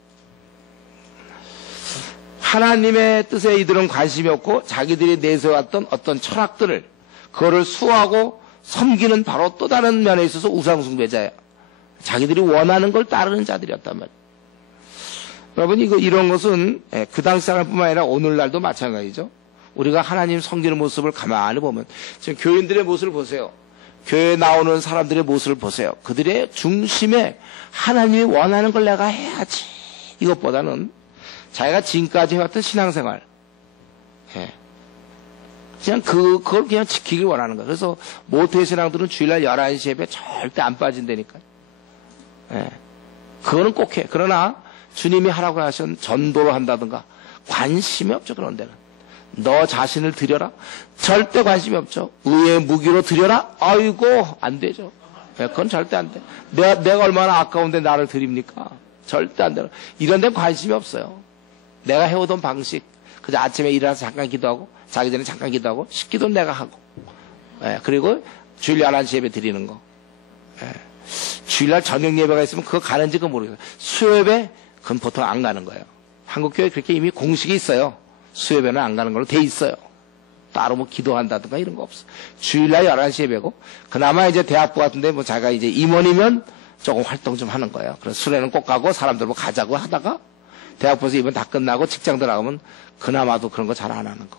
하나님의 뜻에 이들은 관심이 없고 자기들이 내세웠던 어떤 철학들을, 그거를 수호하고 섬기는 바로 또 다른 면에 있어서 우상숭배자예요. 자기들이 원하는 걸 따르는 자들이었단 말이에요. 여러분, 이런 것은 그 당시 사람뿐만 아니라 오늘날도 마찬가지죠. 우리가 하나님 섬기는 모습을 가만히 보면, 지금 교인들의 모습을 보세요. 교회에 나오는 사람들의 모습을 보세요. 그들의 중심에 하나님이 원하는 걸 내가 해야지, 이것보다는 자기가 지금까지 해왔던 신앙생활, 그냥 그걸 그냥 지키길 원하는 거예요. 그래서 모태의 신앙들은 주일날 11시 예배 절대 안 빠진다니까요. 그거는 꼭 해. 그러나 주님이 하라고 하신 전도를 한다든가 관심이 없죠. 그런 데는 너 자신을 드려라, 절대 관심이 없죠. 의의 무기로 드려라, 아이고 안 되죠. 그건 절대 안 돼. 내가 얼마나 아까운데 나를 드립니까? 절대 안 돼요. 이런 데는 관심이 없어요. 내가 해오던 방식, 그저 아침에 일어나서 잠깐 기도하고 자기 전에 잠깐 기도하고 식기도는 내가 하고, 그리고 주일 11시 예배 드리는 거. 주일날 저녁 예배가 있으면 그거 가는지 그거 모르겠어요. 수요예배 그건 보통 안 가는 거예요. 한국교회 그렇게 이미 공식이 있어요. 수요예배는 안 가는 걸로 돼 있어요. 따로 뭐 기도한다든가 이런 거 없어. 주일날 11시 예배고, 그나마 이제 대학부 같은데 뭐 자기가 이제 임원이면 조금 활동 좀 하는 거예요. 그래서 수련은 꼭 가고 사람들 뭐 가자고 하다가 대학부에서 이번 다 끝나고 직장 들어가면 그나마도 그런 거 잘 안 하는 거.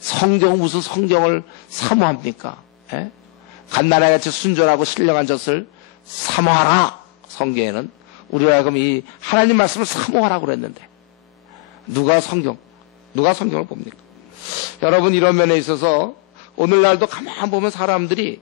성경, 무슨 성경을 사모합니까? 갓난아이같이 순전하고 신령한 젖을 사모하라. 성경에는 우리가 그럼 이 하나님 말씀을 사모하라고 그랬는데 누가 성경을 봅니까? 여러분, 이런 면에 있어서 오늘날도 가만 보면 사람들이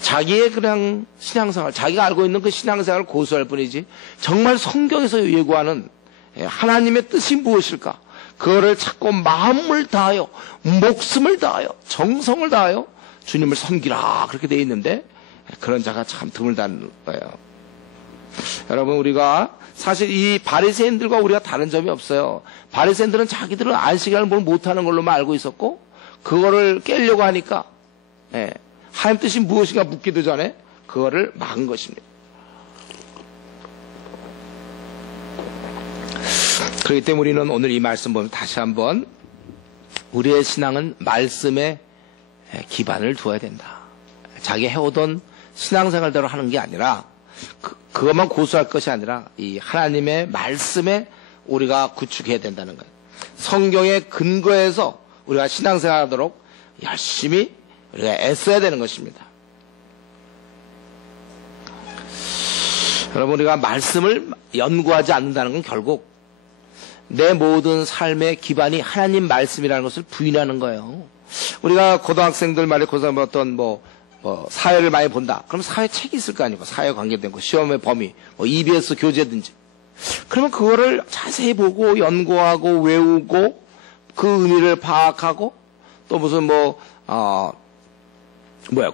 자기의 그냥 신앙생활, 자기가 알고 있는 그 신앙생활을 고수할 뿐이지 정말 성경에서 예고하는 하나님의 뜻이 무엇일까, 그거를 찾고 마음을 다하여, 목숨을 다하여, 정성을 다하여 주님을 섬기라, 그렇게 되어 있는데 그런 자가 참 드물다는 거예요. 여러분, 우리가 사실 이 바리새인들과 우리가 다른 점이 없어요. 바리새인들은 자기들은 안식일을 뭘 못하는 걸로만 알고 있었고, 그거를 깨려고 하니까 하나님 뜻이 무엇인가 묻기도 전에 그거를 막은 것입니다. 그렇기 때문에 우리는 오늘 이 말씀 보면 다시 한번 우리의 신앙은 말씀에 기반을 두어야 된다. 자기 해오던 신앙생활대로 하는 게 아니라 그것만 고수할 것이 아니라 이 하나님의 말씀에 우리가 구축해야 된다는 거예요. 성경의 근거에서 우리가 신앙생활하도록 열심히 우리가 애써야 되는 것입니다. 여러분, 우리가 말씀을 연구하지 않는다는 건 결국 내 모든 삶의 기반이 하나님 말씀이라는 것을 부인하는 거예요. 우리가 고등학생들 말에 어떤 사회를 많이 본다. 그럼 사회 책이 있을 거 아니고, 사회 관계된 거, 시험의 범위, EBS 교재든지. 그러면 그거를 자세히 보고 연구하고 외우고 그 의미를 파악하고, 또 무슨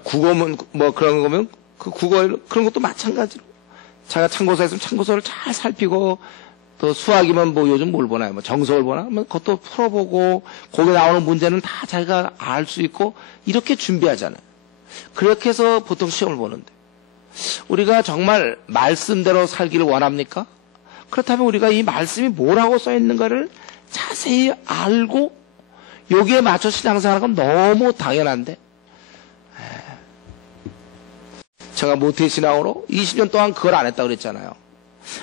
국어문 그런 거면 그 국어 그런 것도 마찬가지로 자기가 참고서 있으면 참고서를 잘 살피고, 또 수학이면 요즘 뭘 보나요? 정석을 보나? 그것도 풀어보고, 거기 나오는 문제는 다 자기가 알 수 있고, 이렇게 준비하잖아요. 그렇게 해서 보통 시험을 보는데, 우리가 정말 말씀대로 살기를 원합니까? 그렇다면 우리가 이 말씀이 뭐라고 써 있는가를 자세히 자세히 알고 여기에 맞춰 신앙생활하는 건 너무 당연한데, 제가 모태신앙으로 20년 동안 그걸 안 했다고 그랬잖아요.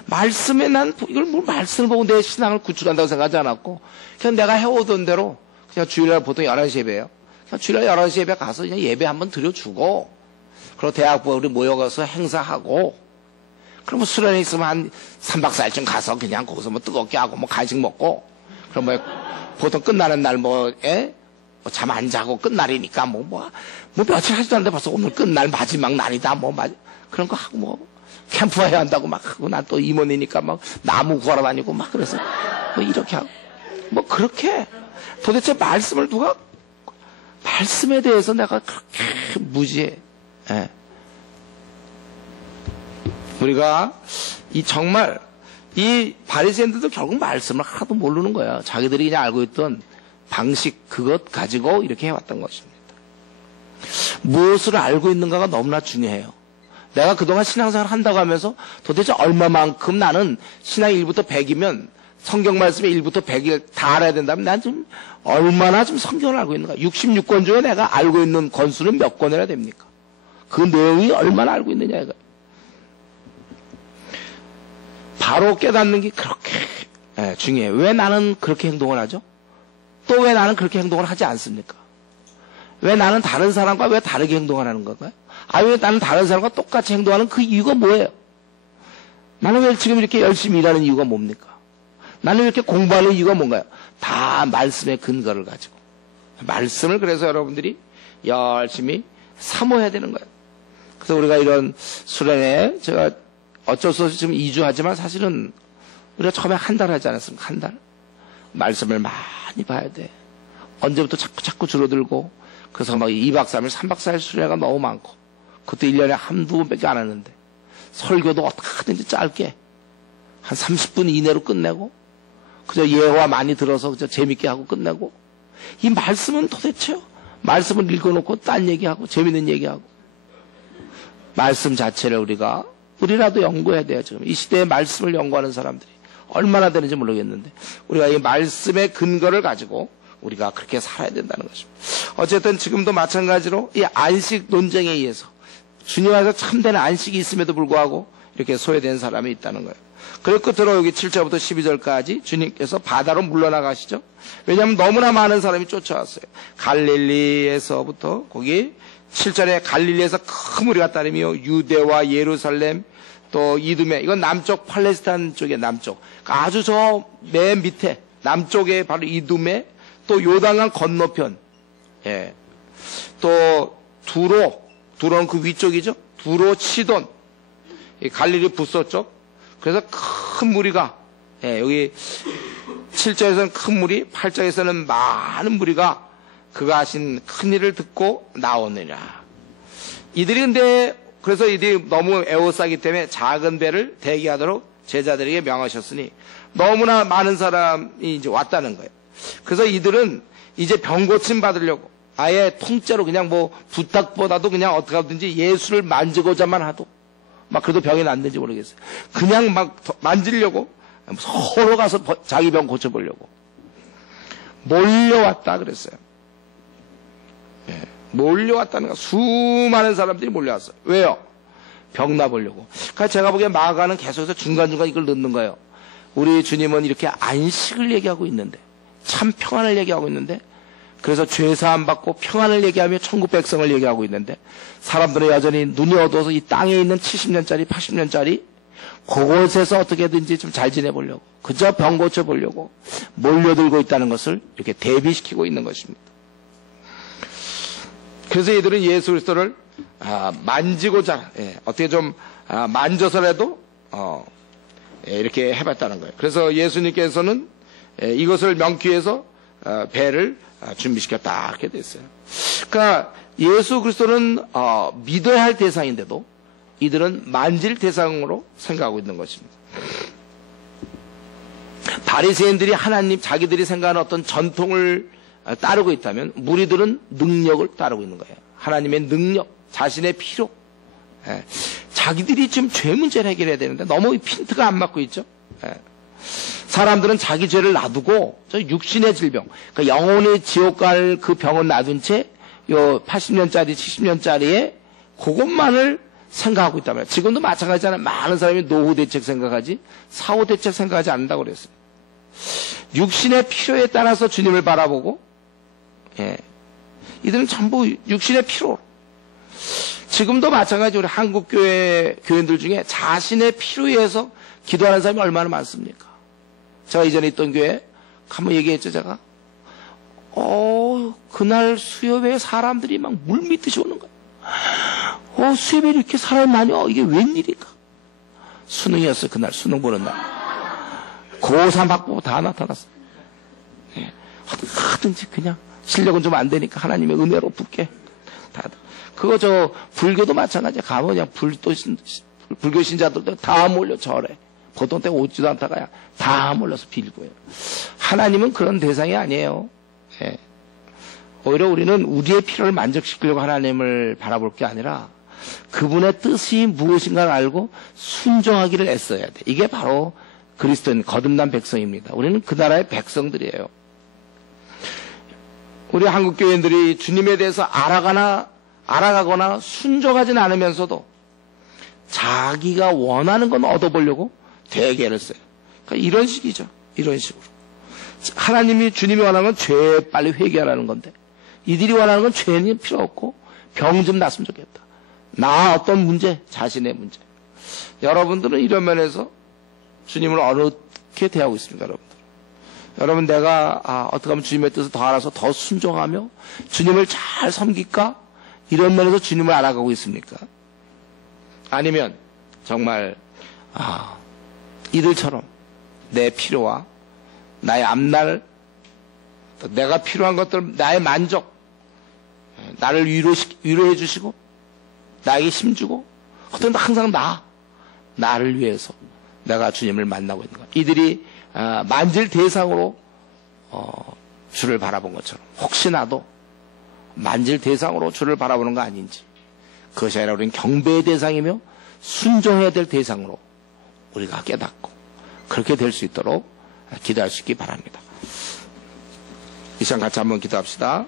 말씀에 난 이걸 뭐 말씀을 보고 내 신앙을 구축한다고 생각하지 않았고, 그냥 내가 해오던 대로 그냥 주일날 보통 11시 예배예요. 그냥 주일날 11시 예배 가서 그냥 예배 한번 드려주고, 그리고 대학부 우리 모여가서 행사하고, 그러면 수련회 있으면 한 3박 4일쯤 가서 그냥 거기서 뭐 뜨겁게 하고 뭐 간식 먹고, 그럼 뭐 보통 끝나는 날 잠 안 자고 끝날이니까 뭐 며칠 하지도 않는데 벌써 오늘 끝날 마지막 날이다 그런 거 하고 뭐 캠프파이어 한다고 막 하고, 난 또 임원이니까 막 나무 구하러 다니고 막 그래서 뭐 이렇게 하고 뭐 그렇게 도대체 말씀에 대해서 내가 그렇게 무지해. 예. 우리가 정말 이 바리새인들도 결국 말씀을 하나도 모르는 거야. 자기들이 그냥 알고 있던 방식 그것 가지고 이렇게 해왔던 것입니다. 무엇을 알고 있는가가 너무나 중요해요. 내가 그동안 신앙생활 한다고 하면서 도대체 얼마만큼 나는 신앙이 1부터 100이면 성경 말씀이 1부터 100일 다 알아야 된다면 난 좀 얼마나 좀 성경을 알고 있는가. 66권 중에 내가 알고 있는 권수는 몇 권이나 됩니까? 그 내용이 얼마나 알고 있느냐 이거. 바로 깨닫는 게 그렇게 중요해요. 왜 나는 그렇게 행동을 하죠? 또 왜 나는 그렇게 행동을 하지 않습니까? 왜 나는 다른 사람과 왜 다르게 행동을 하는 건가요? 왜 나는 다른 사람과 똑같이 행동하는 그 이유가 뭐예요? 나는 왜 지금 이렇게 열심히 일하는 이유가 뭡니까? 나는 왜 이렇게 공부하는 이유가 뭔가요? 다 말씀의 근거를 가지고. 말씀을 그래서 여러분들이 열심히 사모해야 되는 거예요. 그래서 우리가 이런 수련회 제가 어쩔 수 없이 지금 2주 하지만 사실은 우리가 처음에 한 달 하지 않았습니까? 한 달. 말씀을 많이 봐야 돼. 언제부터 자꾸 줄어들고, 그래서 막 2박 3일, 3박 4일 수련회가 너무 많고, 그것도 1년에 한두 번밖에 안 하는데, 설교도 어떻게 하든지 짧게, 한 30분 이내로 끝내고, 그저 예화 많이 들어서 그저 재밌게 하고 끝내고, 이 말씀은 도대체요, 말씀을 읽어놓고 딴 얘기하고, 재밌는 얘기하고, 말씀 자체를 우리라도 연구해야 돼요, 지금. 이 시대에 말씀을 연구하는 사람들이 얼마나 되는지 모르겠는데, 우리가 이 말씀의 근거를 가지고 우리가 그렇게 살아야 된다는 것입니다. 어쨌든 지금도 마찬가지로 이 안식 논쟁에 의해서 주님 안에서 참된 안식이 있음에도 불구하고 이렇게 소외된 사람이 있다는 거예요. 그리고 끝으로 여기 7절부터 12절까지 주님께서 바다로 물러나가시죠. 왜냐하면 너무나 많은 사람이 쫓아왔어요. 갈릴리에서부터 거기 7절에 갈릴리에서 큰 무리가 따르며 유대와 예루살렘 또 이두메, 이건 남쪽 팔레스타인 쪽의 남쪽, 아주 저 맨 밑에 남쪽에 바로 이두메, 또 요단강 건너편, 또 두로는 그 위쪽이죠. 두로, 시돈, 갈릴리 북서쪽. 그래서 큰 무리가, 여기 7절에서는 큰 무리, 8절에서는 많은 무리가 그가 하신 큰 일을 듣고 나오느냐. 이들이 근데 그래서 이들이 너무 애워싸기 때문에 작은 배를 대기하도록 제자들에게 명하셨으니 너무나 많은 사람이 이제 왔다는 거예요. 그래서 이들은 이제 병 고침 받으려고 아예 통째로 그냥 뭐 부탁보다도 그냥 어떻게 하든지 예수를 만지고자만 하도 막 그래도 병이 낫는지 모르겠어요. 그냥 막 만지려고 서로 가서 자기 병 고쳐보려고 몰려왔다 그랬어요. 몰려왔다는 거. 수많은 사람들이 몰려왔어요. 왜요? 병 나보려고. 그러니까 제가 보기에 마가는 계속해서 중간중간 이걸 넣는 거예요. 우리 주님은 이렇게 안식을 얘기하고 있는데, 참 평안을 얘기하고 있는데, 그래서 죄사함 받고 평안을 얘기하며 천국 백성을 얘기하고 있는데, 사람들은 여전히 눈이 어두워서 이 땅에 있는 70년짜리 80년짜리 그곳에서 어떻게든지 좀 잘 지내보려고, 그저 병 고쳐보려고 몰려들고 있다는 것을 이렇게 대비시키고 있는 것입니다. 그래서 이들은 예수 그리스도를 만지고자, 어떻게 좀 만져서라도 이렇게 해봤다는 거예요. 그래서 예수님께서는 이것을 명기 위해서 배를 준비시켰다 이렇게 됐어요. 그러니까 예수 그리스도는 믿어야 할 대상인데도 이들은 만질 대상으로 생각하고 있는 것입니다. 바리새인들이 하나님 자기들이 생각하는 어떤 전통을 따르고 있다면 무리들은 능력을 따르고 있는 거예요. 하나님의 능력, 자신의 필요. 자기들이 지금 죄 문제를 해결해야 되는데 너무 핀트가 안 맞고 있죠. 사람들은 자기 죄를 놔두고 저 육신의 질병, 그러니까 영혼의 지옥 갈 그 병은 놔둔 채 요 80년짜리, 70년짜리에 그것만을 생각하고 있단 말이에요. 지금도 마찬가지잖아요. 많은 사람이 노후 대책 생각하지 사후 대책 생각하지 않는다고 그랬어요. 육신의 필요에 따라서 주님을 바라보고, 예. 이들은 전부 육신의 필요. 지금도 마찬가지 우리 한국 교인들 중에 자신의 필요에 의해서 기도하는 사람이 얼마나 많습니까? 제가 이전에 있던 교회 한번 얘기했죠, 제가. 그날 수협에 사람들이 막 물밀듯이 오는 거야. 수협에 이렇게 사람이 많이 이게 웬일인가? 수능이었어요, 그날 수능 보는 날. 고3 학부 다 나타났어. 예. 하든지 그냥 실력은 좀 안 되니까 하나님의 은혜로 붙게. 그거 불교도 마찬가지야. 가면 그냥 불교 신자들도 다 몰려 절에. 보통 때 오지도 않다가 다 몰려서 빌고요. 하나님은 그런 대상이 아니에요. 예. 오히려 우리는 우리의 필요를 만족시키려고 하나님을 바라볼 게 아니라 그분의 뜻이 무엇인가를 알고 순종하기를 애써야 돼. 이게 바로 그리스도인 거듭난 백성입니다. 우리는 그 나라의 백성들이에요. 우리 한국 교인들이 주님에 대해서 알아가거나 순종하지는 않으면서도 자기가 원하는 건 얻어보려고 대개를 써요. 그러니까 이런 식이죠. 이런 식으로. 하나님이 주님이 원하는 건 죄 빨리 회개하라는 건데 이들이 원하는 건 죄는 필요 없고 병 좀 났으면 좋겠다. 나 어떤 문제, 자신의 문제. 여러분들은 이런 면에서 주님을 어떻게 대하고 있습니까, 여러분들? 여러분, 내가 어떻게 하면 주님의 뜻을 더 알아서 더 순종하며 주님을 잘 섬길까? 이런 면에서 주님을 알아가고 있습니까? 아니면 정말 이들처럼 내 필요와 나의 앞날, 내가 필요한 것들, 나의 만족, 나를 위로해 주시고 나에게 힘주고 어떤 항상 나를 위해서 내가 주님을 만나고 있는 것. 이들이 만질 대상으로 주를 바라본 것처럼 혹시나도 만질 대상으로 주를 바라보는 거 아닌지. 그것이 아니라 우리는 경배의 대상이며 순종해야 될 대상으로 우리가 깨닫고 그렇게 될 수 있도록 기도할 수 있기 바랍니다. 이 시간 같이 한번 기도합시다.